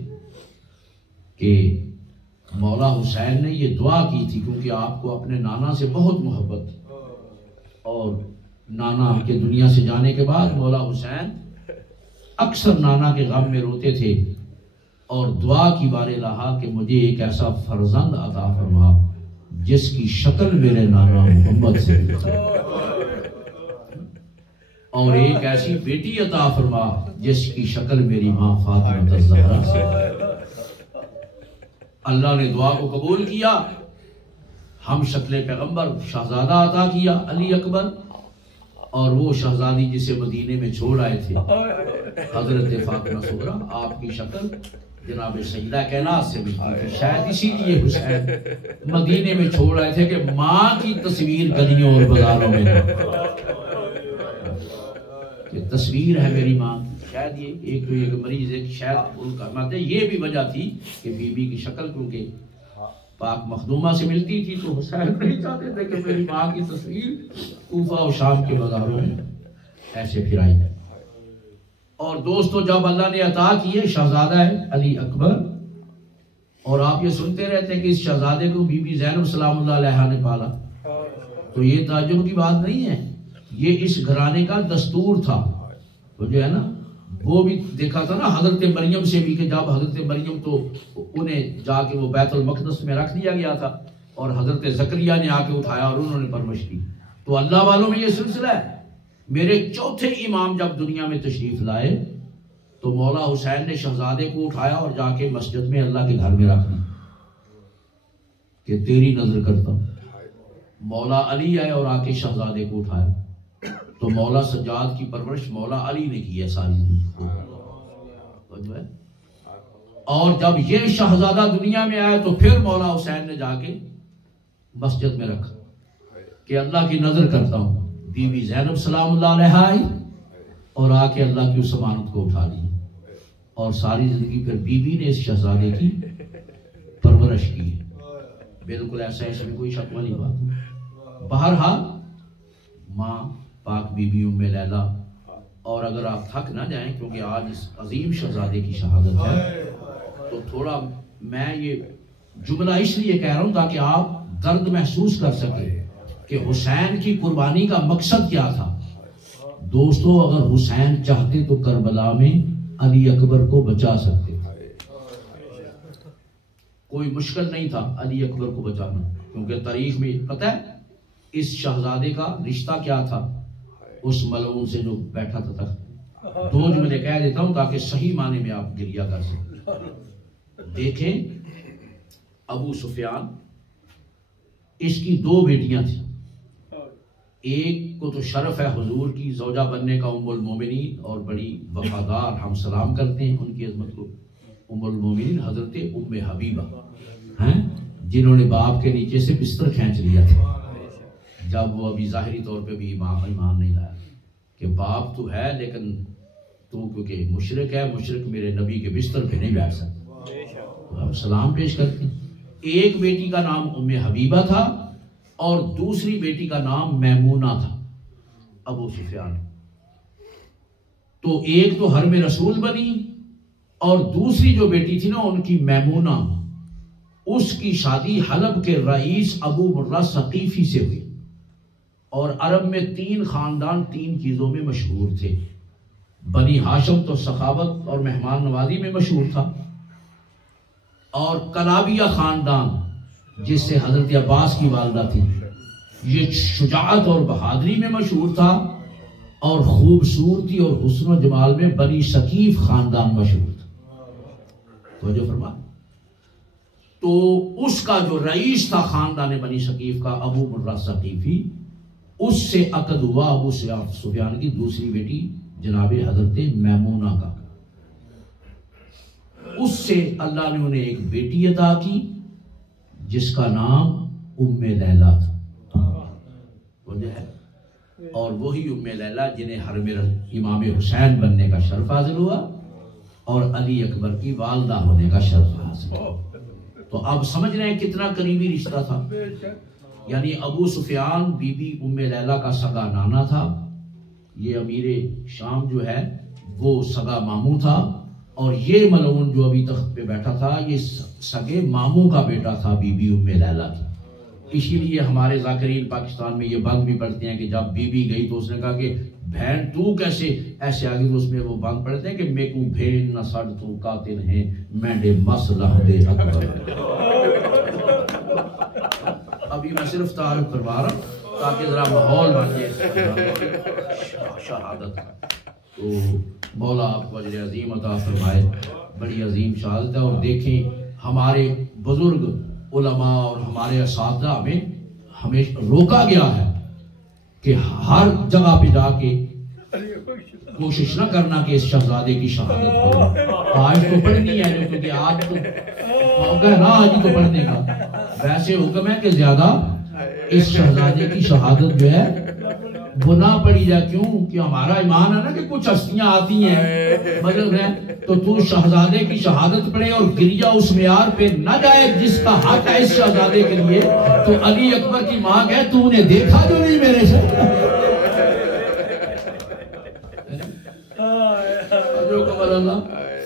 کہ مولا حسین نے یہ دعا کی تھی کیونکہ آپ کو اپنے نانا سے بہت محبت تھی، اور نانا کے دنیا سے جانے کے بعد مولا حسین اکثر نانا کے غم میں روتے تھے، اور دعا کی بارے رہا کہ مجھے ایک ایسا فرزند عطا فرما جس کی شکل میرے نانا محمد سے ملتی، اور ایک ایسی بیٹی عطا فرما جس کی شکل میری ماں فاطمہ الزہرا سے۔ اللہ نے دعا کو قبول کیا، ہم شکل پیغمبر شہزادہ عطا کیا علی اکبر، اور وہ شہزادی جسے مدینے میں چھوڑ آئے تھے حضرت فاطمہ صغرا، آپ کی شکل جناب سیدہ کائنات سے ملتی تھی۔ شاید اسی لیے حسین مدینے میں چھوڑ آئے تھے کہ ماں کی تصویر گلیوں اور بازاروں میں نہ، کہ تصویر ہے میری ماں کی۔ شاید یہ ایک تو ایک مریض ایک شاید ان کا مت یہ بھی وجہ تھی کہ بی بی کی شکل کیونکہ پاک مخدومہ سے ملتی تھی، تو حسین نہیں چاہتے تھے کہ میری ماں کی تصویر کوفہ و شام کے بازاروں میں ایسے پھرائی جائے۔ اور دوستو جب اللہ نے عطا کیے شہزادہ علی اکبر، اور آپ یہ سنتے رہتے ہیں کہ اس شہزادے کو بی بی زینب سلام اللہ علیہا نے پالا، تو یہ تعجب کی بات نہیں ہے، یہ اس گھرانے کا دستور تھا۔ تو جو ہے نا وہ بھی دیکھا تھا نا حضرت مریم سے بھی، کہ جب حضرت مریم تو انہیں جا کے وہ بیت المقدس میں رکھ دیا گیا تھا، اور حضرت زکریا نے آ کے اٹھایا اور انہوں نے پرورش کی۔ تو اللہ والوں میں یہ سلسلہ ہے۔ میرے چوتھے امام جب دنیا میں تشریف لائے تو مولا حسین نے شہزادے کو اٹھایا اور جا کے مسجد میں اللہ کے گھر میں رکھ دیا کہ تیری نظر کرتا ہوں۔ مولا علی آئے اور آ کے شہزادے کو اٹھایا، تو مولا سجاد کی پرورش مولا علی نے کی ہے ساری زندگی۔ اور جب یہ شہزادہ دنیا میں آیا تو پھر مولا حسین نے جا کے مسجد میں رکھا کہ اللہ کی نظر کرتا ہوں۔ بی بی زینب سلام اللہ علیہا آئی اور آ کے اللہ کی اس امانت کو اٹھا لی، اور ساری زندگی پھر بی بی نے اس شہزادے کی پرورش کی۔ بالکل ایسا اس میں کوئی شک والی بات۔ بہرحال ماں پاک بی بی ام لیلہ، اور اگر آپ تھک نہ جائیں کیونکہ آج اس عظیم شہزادے کی شہادت ہے، تو تھوڑا میں یہ جملہ اس لیے کہہ رہا ہوں تاکہ آپ درد محسوس کر سکیں کہ حسین کی قربانی کا مقصد کیا تھا۔ دوستو اگر حسین چاہتے تو کربلا میں علی اکبر کو بچا سکتے تھے، کوئی مشکل نہیں تھا علی اکبر کو بچانا، کیونکہ تاریخ میں پتہ ہے اس شہزادے کا رشتہ کیا تھا اس ملعون سے جو بیٹھا تھا تخت۔ دو جملے کہہ دیتا ہوں تاکہ صحیح معنی میں آپ گریہ کر سکیں۔ دیکھیں ابو سفیان، اس کی دو بیٹیاں تھیں، ایک کو تو شرف ہے حضور کی زوجہ بننے کا ام المومنین، اور بڑی وفادار، ہم سلام کرتے ہیں ان کی عظمت کو، ام المومنین حضرت ام حبیبہ ہیں، جنہوں نے باپ کے نیچے سے بستر کھینچ لیا تھا جب وہ ابھی ظاہری طور پہ بھی ایمان نہیں لایا، کہ باپ تو ہے لیکن تو کیونکہ مشرک ہے، مشرک میرے نبی کے بستر پہ نہیں بیٹھ سکتا، تو ہم سلام پیش کرتے ہیں۔ ایک بیٹی کا نام ام حبیبہ تھا اور دوسری بیٹی کا نام میمونہ تھا ابو سفیان۔ تو ایک تو حرم رسول بنی، اور دوسری جو بیٹی تھی نا ان کی میمونہ، اس کی شادی حلب کے رئیس ابو مرہ ثقیفی سے ہوئی۔ اور عرب میں 3 خاندان 3 چیزوں میں مشہور تھے۔ بنی ہاشم تو سخاوت اور مہمان نوازی میں مشہور تھا، اور کلابیہ خاندان جس سے حضرت عباس کی والدہ تھی یہ شجاعت اور بہادری میں مشہور تھا، اور خوبصورتی اور حسن و جمال میں بنی ثقیف خاندان مشہور تھا۔ توجہ فرما۔ تو اس کا جو رئیس تھا خاندان بنی ثقیف کا ابو مرہ ثقیفی، اس سے عقد ہوا ابو سفیان کی دوسری بیٹی جناب حضرت میمونہ کا۔ اس سے اللہ نے انہیں ایک بیٹی عطا کی جس کا نام ام لیلہ تھا، اور وہی ام لیلہ جنہیں حرم امام حسین بننے کا شرف حاصل ہوا اور علی اکبر کی والدہ ہونے کا شرف حاصل ہوا۔ تو اب سمجھ رہے ہیں کتنا قریبی رشتہ تھا۔ یعنی ابو سفیان بی بی ام لیلہ کا سگا نانا تھا، یہ امیر شام جو ہے وہ سگا ماموں تھا، اور یہ ملعون جو ابھی تخت پہ بیٹھا تھا یہ سگے ماموں کا بیٹا تھا بی بی ام لیلہ کی۔ اسی لیے ہمارے ذاکرین پاکستان میں یہ بند بھی پڑھتے ہیں کہ جب بی بی گئی تو اس نے کہا کہ بہن تو کیسے ایسے آگے، تو اس میں وہ بند پڑھتے ہیں کہ میں کو بھین نہ سڑ تو قاتل ہیں مینڈے مسلح دے اکبر۔ ابھی میں صرف تعارف کروا رہا ہوں تاکہ ذرا ماحول بن جائے شہادت کا۔ تو مولا آپ کو اجر عظیم عطا فرمائے، بڑی عظیم شہادت ہے۔ اور دیکھیں ہمارے بزرگ علماء اور ہمارے اساتذہ میں ہمیشہ روکا گیا ہے کہ ہر جگہ پہ جا کے کوشش نہ کرنا کہ اس شہزادے کی شہادت کرو۔ آج تو پڑھنی ہے کیونکہ آج تو موقع ہے نا آج تو پڑھنے کا، ویسے حکم ہے کہ زیادہ اس شہزادے کی شہادت جو ہے وہ نہ پڑھی جائے۔ کیوں کہ ہمارا ایمان ہے نا کہ کچھ ہستیاں آتی ہیں مطلب ہے تو شہزادے کی شہادت پڑھے اور گریہ اس معیار پہ نہ جائے جس کا حق ہے اس شہزادے کے لیے۔ تو علی اکبر کی ماں کہے تو نے دیکھا جو نہیں میرے سے،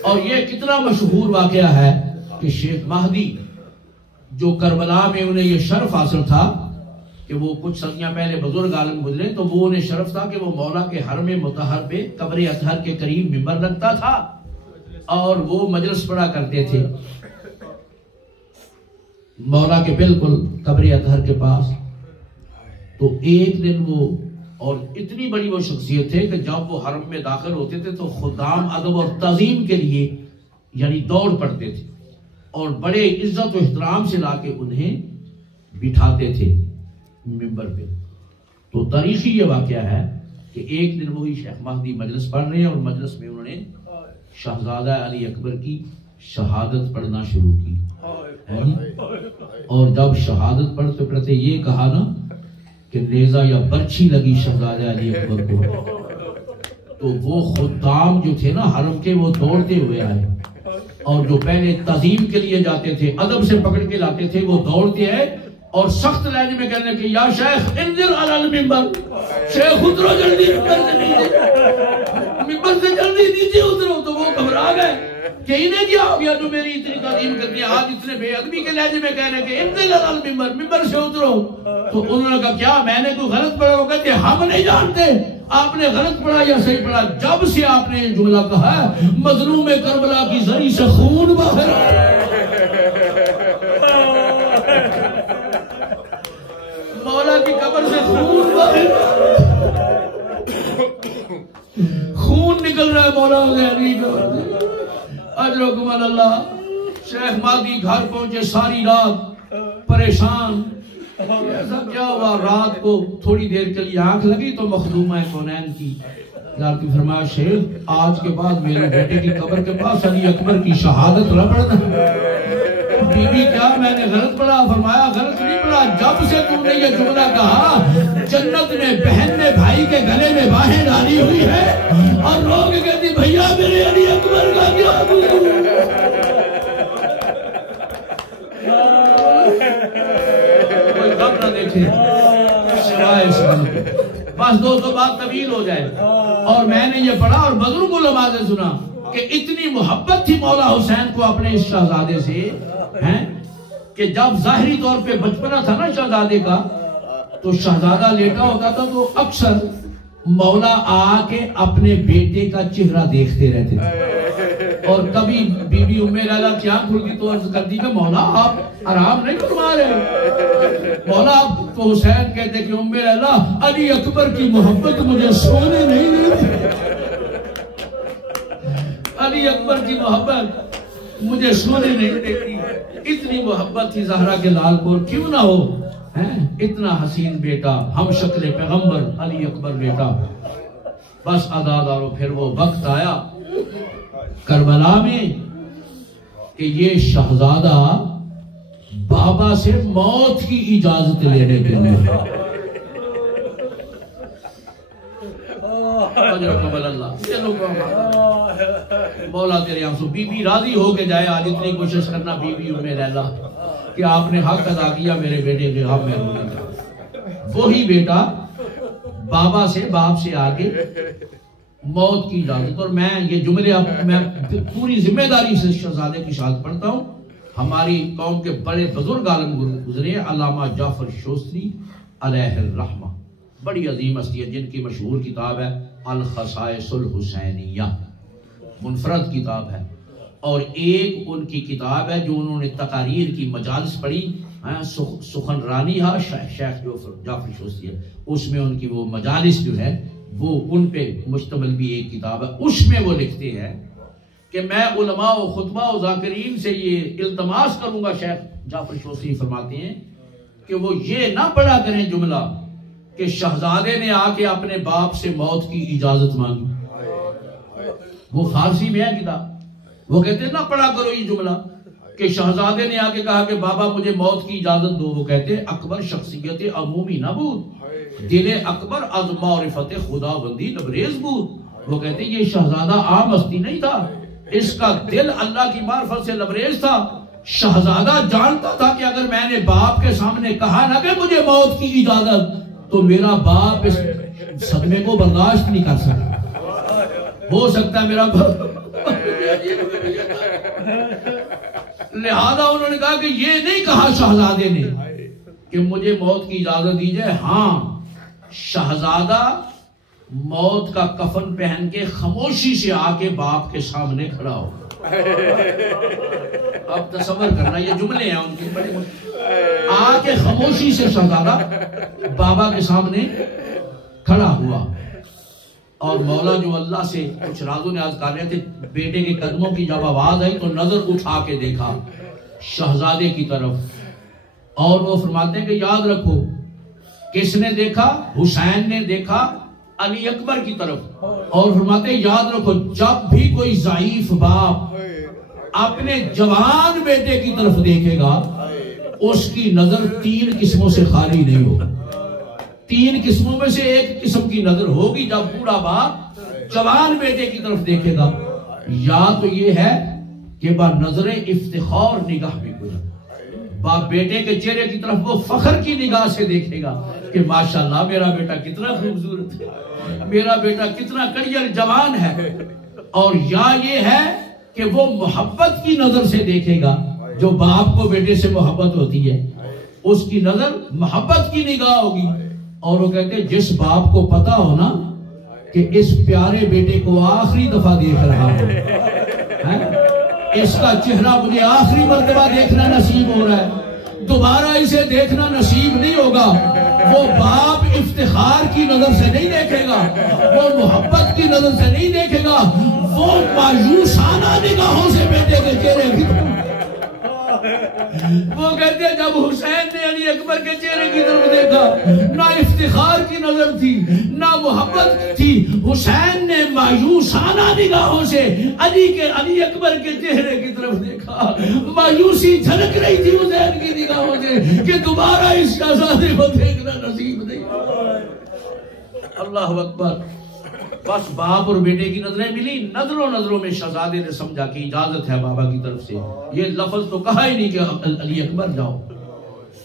اور یہ کتنا مشہور واقعہ ہے کہ شیخ مہدی جو کربلا میں انہیں یہ شرف حاصل تھا کہ وہ کچھ صدیاں پہلے بزرگ عالم گزرے، تو وہ انہیں شرف تھا کہ وہ مولا کے حرم مطہر پہ قبر اطہر کے قریب منبر لگتا تھا اور وہ مجلس پڑھا کرتے تھے مولا کے بالکل قبر اطہر کے پاس۔ تو ایک دن وہ، اور اتنی بڑی وہ شخصیت تھے کہ جب وہ حرم میں داخل ہوتے تھے تو خدام ادب اور تعظیم کے لیے یعنی دوڑ پڑتے تھے اور بڑے عزت و احترام سے لا کے انہیں بٹھاتے تھے منبر پہ۔ تو تاریخی یہ واقعہ ہے کہ ایک دن وہی شیخ مہدی مجلس پڑھ رہے ہیں اور مجلس میں انہوں نے شہزادہ علی اکبر کی شہادت پڑھنا شروع کی، اور جب شہادت پڑھتے پڑھتے یہ کہا نا کہ نیزہ یا برچھی لگی شہزادہ علی اکبر کو، تو وہ خدام جو تھے نا حرم کے وہ دوڑتے ہوئے آئے، اور جو پہلے تعظیم کے لیے جاتے تھے ادب سے پکڑ کے لاتے تھے وہ دوڑتے آئے اور سخت لہجے میں کہنے کہ یا شیخ انزل علی المنبر، شیخ اترو جلدی منبر سے جلدی نیچے اترو۔ تو وہ گھبرا گئے کہ انہیں کیا ہو گیا جو میری اتنی تعظیم کرتی ہے، آج اتنے بے ادبی کے لہجے میں کہنے کہ انزل علی المنبر، منبر سے اترو۔ تو انہوں نے کہا کیا میں نے کوئی غلط پڑھا ہوگا؟ کہ ہم نہیں جانتے آپ نے غلط پڑھا یا صحیح پڑھا، جب سے آپ نے جملہ کہا ہے مظلوم کربلا کی زری سے خون باہر مولا کی قبر سے خون باہر، خون نکل رہا ہے مولا علی کا، اجرکم اللہ۔ شیخ مہدی گھر پہنچے ساری رات پریشان، ایسا کیا ہوا؟ رات کو تھوڑی دیر کے لیے آنکھ لگی تو مخدومہ کونین کی جا کے فرمایا شیخ آج کے بعد میرے بیٹے کی قبر کے پاس علی اکبر کی شہادت نہ پڑھنا۔ بی بی کیا میں نے غلط پڑھا؟ فرمایا غلط نہیں پڑھا، جب سے تم نے یہ جملہ کہا جنت میں بہن نے بھائی کے گلے میں باہیں ڈالی ہوئی ہے اور لوگ کہتے بھیا میرے علی اکبر کا کیا کوئی غم نہ دیکھے سوائے اس بس دوستو بات طویل ہو جائے۔ اور میں نے یہ پڑھا اور بزرگ علماء سے سنا کہ اتنی محبت تھی مولا حسین کو اپنے اس شہزادے سے کہ جب ظاہری طور پہ بچپنا تھا نا شہزادے کا تو شہزادہ لیٹا ہوتا تھا تو اکثر مولا آ کے اپنے بیٹے کا چہرہ دیکھتے رہتے تھے، اور کبھی بی بی ام لیلہ کی آنکھ کھلتی تو عرض کرتی کہ مولا آپ آرام نہیں فرما رہے؟ مولا آپ کو حسین کہتے کہ ام لیلہ علی اکبر کی محبت مجھے سونے نہیں دیتی، علی اکبر کی محبت مجھے سونے نہیں دیتی۔ اتنی محبت تھی زہرا کے لال کو، کیوں نہ ہو اتنا حسین بیٹا، ہم شکل پیغمبر علی اکبر بیٹا۔ بس عزادارو پھر وہ وقت آیا کربلا میں کہ یہ شہزادہ بابا سے موت کی اجازت لینے کے لیے مولا تیرے آنسو بی بی راضی ہو کے جائے، آج اتنی کوشش کرنا بی بی ام لیلہ کہ آپ نے حق ادا کیا میرے بیٹے کے غم میں رونے کا۔ وہی بیٹا بابا سے باپ سے آگے موت کی اجازت، اور میں یہ جملے میں پوری ذمہ داری سے شہزادے کی شہادت پڑھتا ہوں ہماری قوم کے بڑے بزرگ عالم گزرے، علامہ جعفر شوستری علیہ الرحمہ، بڑی عظیم ہستی ہے جن کی مشہور کتاب ہے الخصائص الحسینیہ، منفرد کتاب ہے، اور ایک ان کی کتاب ہے جو انہوں نے تقاریر کی مجالس پڑھی، سخنرانی ہے شیخ جعفر شوستری ہے، اس میں ان کی وہ مجالس جو ہے وہ ان پہ مشتمل بھی ایک کتاب ہے۔ اس میں وہ لکھتے ہیں کہ میں علماء و خطبہ و ذاکرین سے یہ التماس کروں گا، شیخ جعفر شوستری فرماتے ہیں کہ وہ یہ نہ پڑھا کریں جملہ کہ شہزادے نے آ کے اپنے باپ سے موت کی اجازت مانگی، وہ فارسی میں ہے کتاب، وہ کہتے ہیں نہ پڑھا کرو یہ جملہ کہ شہزادے نے آ کے کہا کہ بابا مجھے موت کی اجازت دو، وہ کہتے ہیں اکبر شخصیت عمومی نبود، دل اکبر از معرفت خدا بندی لبریز بود، وہ کہتے ہیں یہ شہزادہ عام ہستی نہیں تھا، اس کا دل اللہ کی معرفت سے لبریز تھا، شہزادہ جانتا تھا کہ اگر میں نے باپ کے سامنے کہا نہ کہ مجھے موت کی اجازت تو میرا باپ اس صدمے کو برداشت نہیں کر سکتا، ہو سکتا ہے میرا باپ، لہذا انہوں نے کہا کہ یہ نہیں کہا شہزادے نے کہ مجھے موت کی اجازت دی جائے، ہاں شہزادہ موت کا کفن پہن کے خاموشی سے آ کے باپ کے سامنے کھڑا ہو، اب تصور کرنا یہ جملے ہیں ان کے بڑے، آ کے خاموشی سے شہزادہ بابا کے سامنے کھڑا ہوا، اور مولا جو اللہ سے کچھ راز و نیاز کر رہے تھے، بیٹے کے قدموں کی جب آواز آئی تو نظر اٹھا کے دیکھا شہزادے کی طرف، اور وہ فرماتے ہیں کہ یاد رکھو کس نے دیکھا؟ حسین نے دیکھا علی اکبر کی طرف، اور فرماتے ہیں یاد رکھو جب بھی کوئی ضعیف باپ اپنے جوان بیٹے کی طرف دیکھے گا اس کی نظر 3 قسموں سے خالی نہیں ہوگی، 3 قسموں میں سے ایک قسم کی نظر ہوگی جب بوڑھا باپ جوان بیٹے کی طرف دیکھے گا، یا تو یہ ہے کہ با نظر افتخار نگاہ بھی گزر، باپ بیٹے کے چہرے کی طرف وہ فخر کی نگاہ سے دیکھے گا کہ ماشاءاللہ میرا بیٹا کتنا خوبصورت ہے، میرا بیٹا کتنا کڑیل جوان ہے، اور یا یہ ہے کہ وہ محبت کی نظر سے دیکھے گا، جو باپ کو بیٹے سے محبت ہوتی ہے اس کی نظر محبت کی نگاہ ہوگی، اور وہ کہتے ہیں جس باپ کو پتا ہو نا کہ اس پیارے بیٹے کو آخری دفعہ دیکھ رہا ہوں، اس کا چہرہ مجھے آخری مرتبہ دیکھنا نصیب ہو رہا ہے، دوبارہ اسے دیکھنا نصیب نہیں ہوگا، وہ باپ افتخار کی نظر سے نہیں دیکھے گا، وہ محبت کی نظر سے نہیں دیکھے گا، وہ مایوسانہ نگاہوں سے بیٹے کے چہرے کی طرف، وہ کہتے ہیں جب حسین نے علی اکبر کے چہرے کی طرف دیکھا نہ افتخار کی نظر تھی نہ محبت تھی، حسین نے مایوسانہ نگاہوں سے علی اکبر کے چہرے کی طرف دیکھا، مایوسی جھلک رہی تھی حسین کی نگاہوں سے کہ دوبارہ اس شہزادے کو دیکھنا نصیب نہیں۔ اللہ اکبر، بس باپ اور بیٹے کی نظریں ملی، نظروں میں شہزادے نے سمجھا کہ اجازت ہے بابا کی طرف سے، یہ لفظ تو کہا ہی نہیں کہ علی اکبر جاؤ،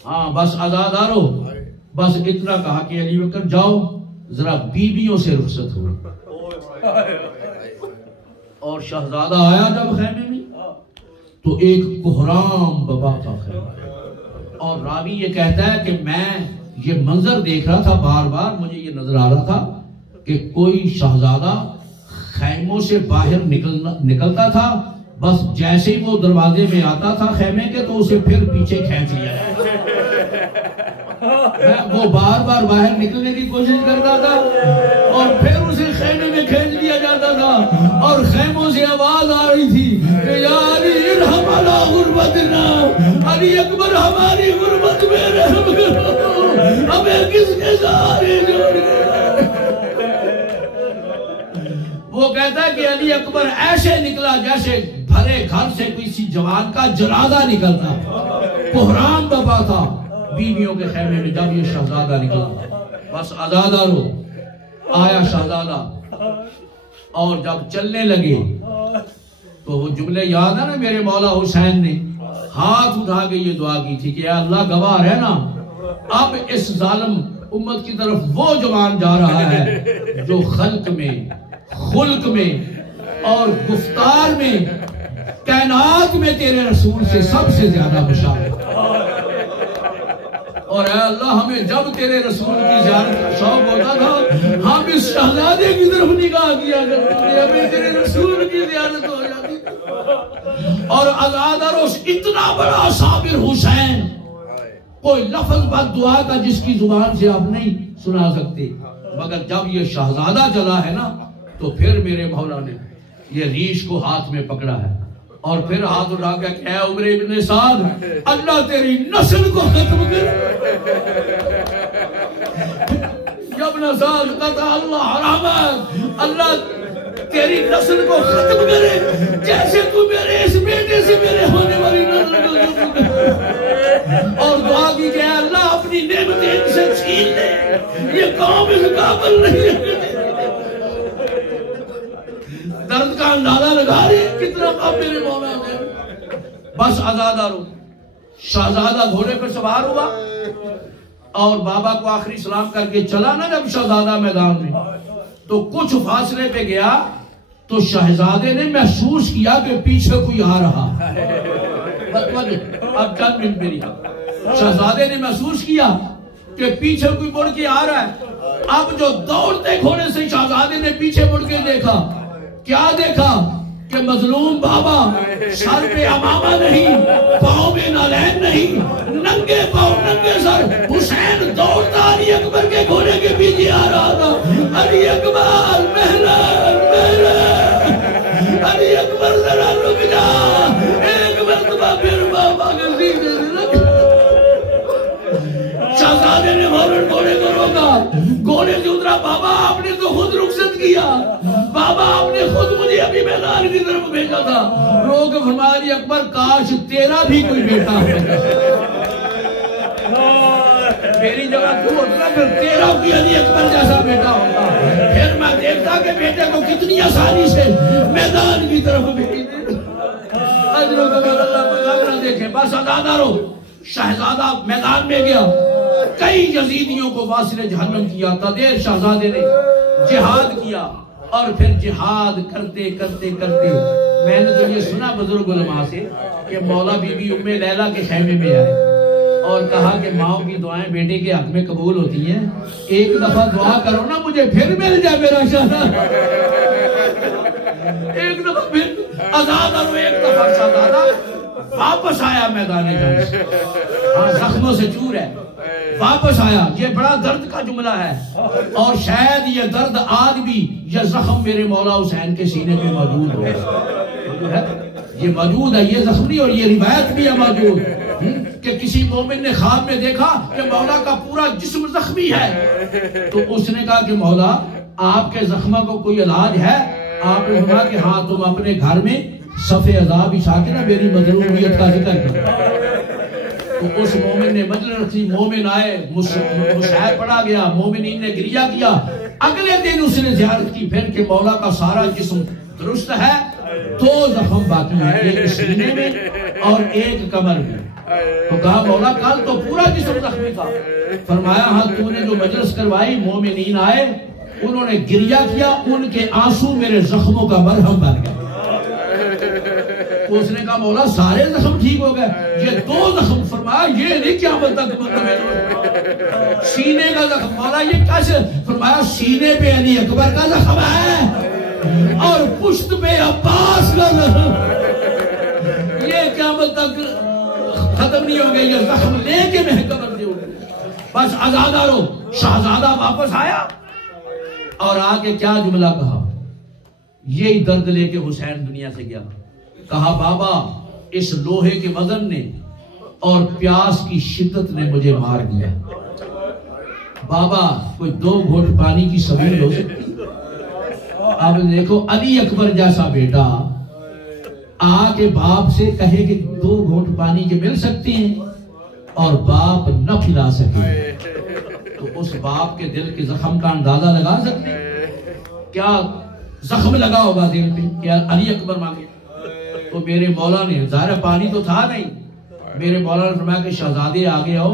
ہاں بس آزاد آرو، بس اتنا کہا کہ علی اکبر جاؤ ذرا بیویوں سے رخصت ہو، اور شہزادہ آیا جب خیمے میں تو ایک کوہرام بابا کا خیمہ، اور راوی یہ کہتا ہے کہ میں یہ منظر دیکھ رہا تھا، بار بار مجھے یہ نظر آ رہا تھا کہ کوئی شہزادہ خیموں سے باہر نکلتا تھا، بس جیسے ہی وہ دروازے میں آتا تھا خیمے کے تو اسے پھر پیچھے کھینچ لیا، وہ بار بار باہر نکلنے کی کوشش کرتا تھا اور پھر اسے خیمے میں کھینچ لیا جاتا تھا، اور خیموں سے آواز آ رہی تھی کہ یا علی ارحم علی غربتنا، علی اکبر ہماری غربت میں رحم کرو، ہمیں کس کے سہارے چھوڑ گیا۔ وہ کہتا ہے کہ علی اکبر ایسے نکلا جیسے بھرے گھر سے کسی جوان کا جنازہ نکلتا، کوہرام بپا تھا بیویوں کے خیمے میں جب یہ شہزادہ نکلا، بس آزادہ رو آیا شہزادہ، اور جب چلنے لگے تو وہ جملے یاد ہے نا میرے مولا حسین نے ہاتھ اٹھا کے یہ دعا کی تھی کہ اے اللہ گواہ رہنا، اب اس ظالم امت کی طرف وہ جوان جا رہا ہے جو خلق میں، خلق میں اور گفتار میں کائنات میں تیرے رسول سے سب سے زیادہ مشابہ، اور اے اللہ ہمیں جب تیرے رسول کی زیارت کا شوق ہوتا تھا ہم اس شہزادے کی طرف نگاہ کیا کرتے تھے، ہمیں تیرے رسول کی زیارت ہو جاتی تھی۔ اور عزادہ روش اتنا بڑا صابر حسین، کوئی لفظ بد دعا کا جس کی زبان سے آپ نہیں سنا سکتے، مگر جب یہ شہزادہ چلا ہے نا تو پھر میرے مولا نے یہ ریش کو ہاتھ میں پکڑا ہے اور پھر ہاتھ اٹھا کے کہ اے عمر ابن سعد، اللہ تیری نسل کو ختم کر، ابن سعد قطع اللہ حرامت، اللہ تیری نسل کو ختم کرے، جیسے تو میرے اس بیٹے سے میرے ہونے والی نسل کو ختم کرے، اور دعا کی کہ اللہ اپنی نعمتیں ان سے چھین لے، یہ قوم اس قابل نہیں ہے۔ درد کا اندازہ لگا رہے کتنا اب میرے مولا نے بس عزادہ رو شہزادہ گھوڑے پر سوار ہوا اور بابا کو آخری سلام کر کے چلا نا جب شہزادہ میدان میں، تو کچھ فاصلے پہ گیا تو شہزادے نے محسوس کیا کہ پیچھے کوئی آ رہا، اب چند منٹ میری، شہزادے نے محسوس کیا کہ پیچھے کوئی مڑ کے آ رہا ہے۔ اب جو دوڑتے گھوڑے سے شہزادے نے پیچھے مڑ کے دیکھا، کیا دیکھا کہ مظلوم بابا سر پہ امامہ نہیں، پاؤں میں نالین نہیں، ننگے پاؤں ننگے سر، حسین دوڑتا علی اکبر کے گھوڑے کے پیچھے آ رہا تھا۔ علی اکبر محرر محرر، علی اکبر ذرا رک جا، ایک مرتبہ پھر بابا کے سینے رکھ۔ شہزادے نے فوراً گھوڑے کو روکا، گھوڑے سے اترا، بابا آپ نے تو خود رخصت کیا، بابا آپ نے خود مجھے ابھی میدان کی طرف بھیجا تھا۔ رو کے فرمایا علی اکبر کاش تیرا بھی کوئی بیٹا ہوتا، میری جگہ تو ہوتا پھر تیرا بھی علی اکبر جیسا بیٹا ہوتا، پھر میں دیکھتا کہ بیٹے کو کتنی آسانی سے میدان کی طرف بھیج دے۔ اجر و کمال اللہ کوئی غم نہ دیکھے، بس عزادہ رو شہزادہ میدان میں گیا، کئی یزیدیوں کو واصل جہنم کیا، تدیر شہزادے نے جہاد کیا، اور پھر جہاد کرتے کرتے کرتے میں نے تو یہ سنا بزرگ علماء سے کہ مولا بی بی ام لیلہ کے خیمے میں آئے اور کہا کہ ماؤں کی دعائیں بیٹے کے حق میں قبول ہوتی ہیں، ایک دفعہ دعا کرو نا مجھے پھر مل جائے میرا شہزادہ، ایک دفعہ پھر عزادہ رو ایک دفعہ شہزادہ واپس آیا میدان جنگ سے، ہاں زخموں سے چور ہے، واپس آیا۔ یہ بڑا درد کا جملہ ہے، اور شاید یہ درد آج بھی یہ زخم میرے مولا حسین کے سینے میں موجود ہو، یہ موجود ہے، یہ زخم نہیں، اور یہ روایت بھی ہے موجود کہ کسی مومن نے خواب میں دیکھا کہ مولا کا پورا جسم زخمی ہے، تو اس نے کہا کہ مولا آپ کے زخموں کو کوئی علاج ہے؟ آپ نے کہا کہ ہاں تم اپنے گھر میں صف عذاب بچھا کے نا میری مظلومیت کا ذکر کرو۔ تو اس مومن نے مجلس رکھی، مومن آئے، مشاہد پڑھا گیا، مومنین نے گریہ کیا، اگلے دن اس نے زیارت کی پھر کہ مولا کا سارا جسم درست ہے، 2 زخم باقی ہیں، ایک سینے میں اور ایک کمر میں۔ تو کہا مولا کل تو پورا جسم زخمی تھا، فرمایا ہاں تو نے جو مجلس کروائی، مومنین آئے، انہوں نے گریہ کیا، ان کے آنسو میرے زخموں کا مرہم بن گئے۔ اس نے کہا مولا سارے زخم ٹھیک ہو گئے، یہ 2 زخم، فرمایا یہ نہیں قیامت تک سینے کا زخم، مولا یہ کیسے؟ فرمایا سینے پہ علی اکبر کا زخم ہے اور پشت پہ عباس کا زخم، یہ قیامت تک ختم نہیں ہو گئے، یہ زخم لے کے میں قبر دے ہوگی۔ بس عزادہ رو شہزادہ واپس آیا اور آگے کیا جملہ کہا، یہی درد لے کے حسین دنیا سے گیا، کہا بابا اس لوہے کے وزن نے اور پیاس کی شدت نے مجھے مار دیا، بابا کوئی 2 گھونٹ پانی کی سبیل ہو سکتی؟ اب دیکھو علی اکبر جیسا بیٹا آ کے باپ سے کہے کہ 2 گھونٹ پانی کے مل سکتے ہیں اور باپ نہ پلا سکے، تو اس باپ کے دل کے زخم کا اندازہ لگا سکتے کیا زخم لگا ہوگا دل پہ کہ علی اکبر مانگے؟ تو میرے مولا نے، ظاہر پانی تو تھا نہیں، میرے مولا نے فرمایا کہ شہزادے آگے آؤ،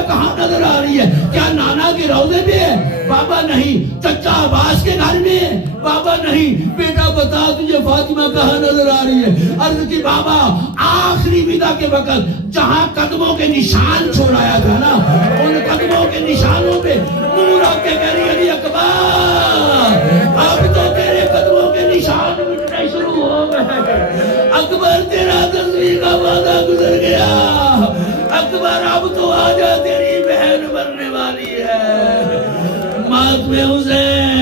فاطمہ کہاں نظر آ رہی ہے؟ کیا نانا کے روضے میں ہے؟ بابا نہیں۔ چچا عباس کے گھر میں ہے؟ بابا نہیں۔ بیٹا بتا تجھے فاطمہ کہاں نظر آ رہی ہے؟ عرض کی بابا آخری ودا کے وقت جہاں قدموں کے نشان چھوڑایا تھا نا، ان قدموں کے نشانوں پہ منہ رکھ کے کہہ رہی ہے علی اکبر اب تو تیرے قدموں کے نشان مٹنے شروع ہو گئے، اکبر تیرا تصویر کا وعدہ گزر گیا، اکبر اب تو آجا تیری بہن مرنے والی ہے۔ ماتم حسین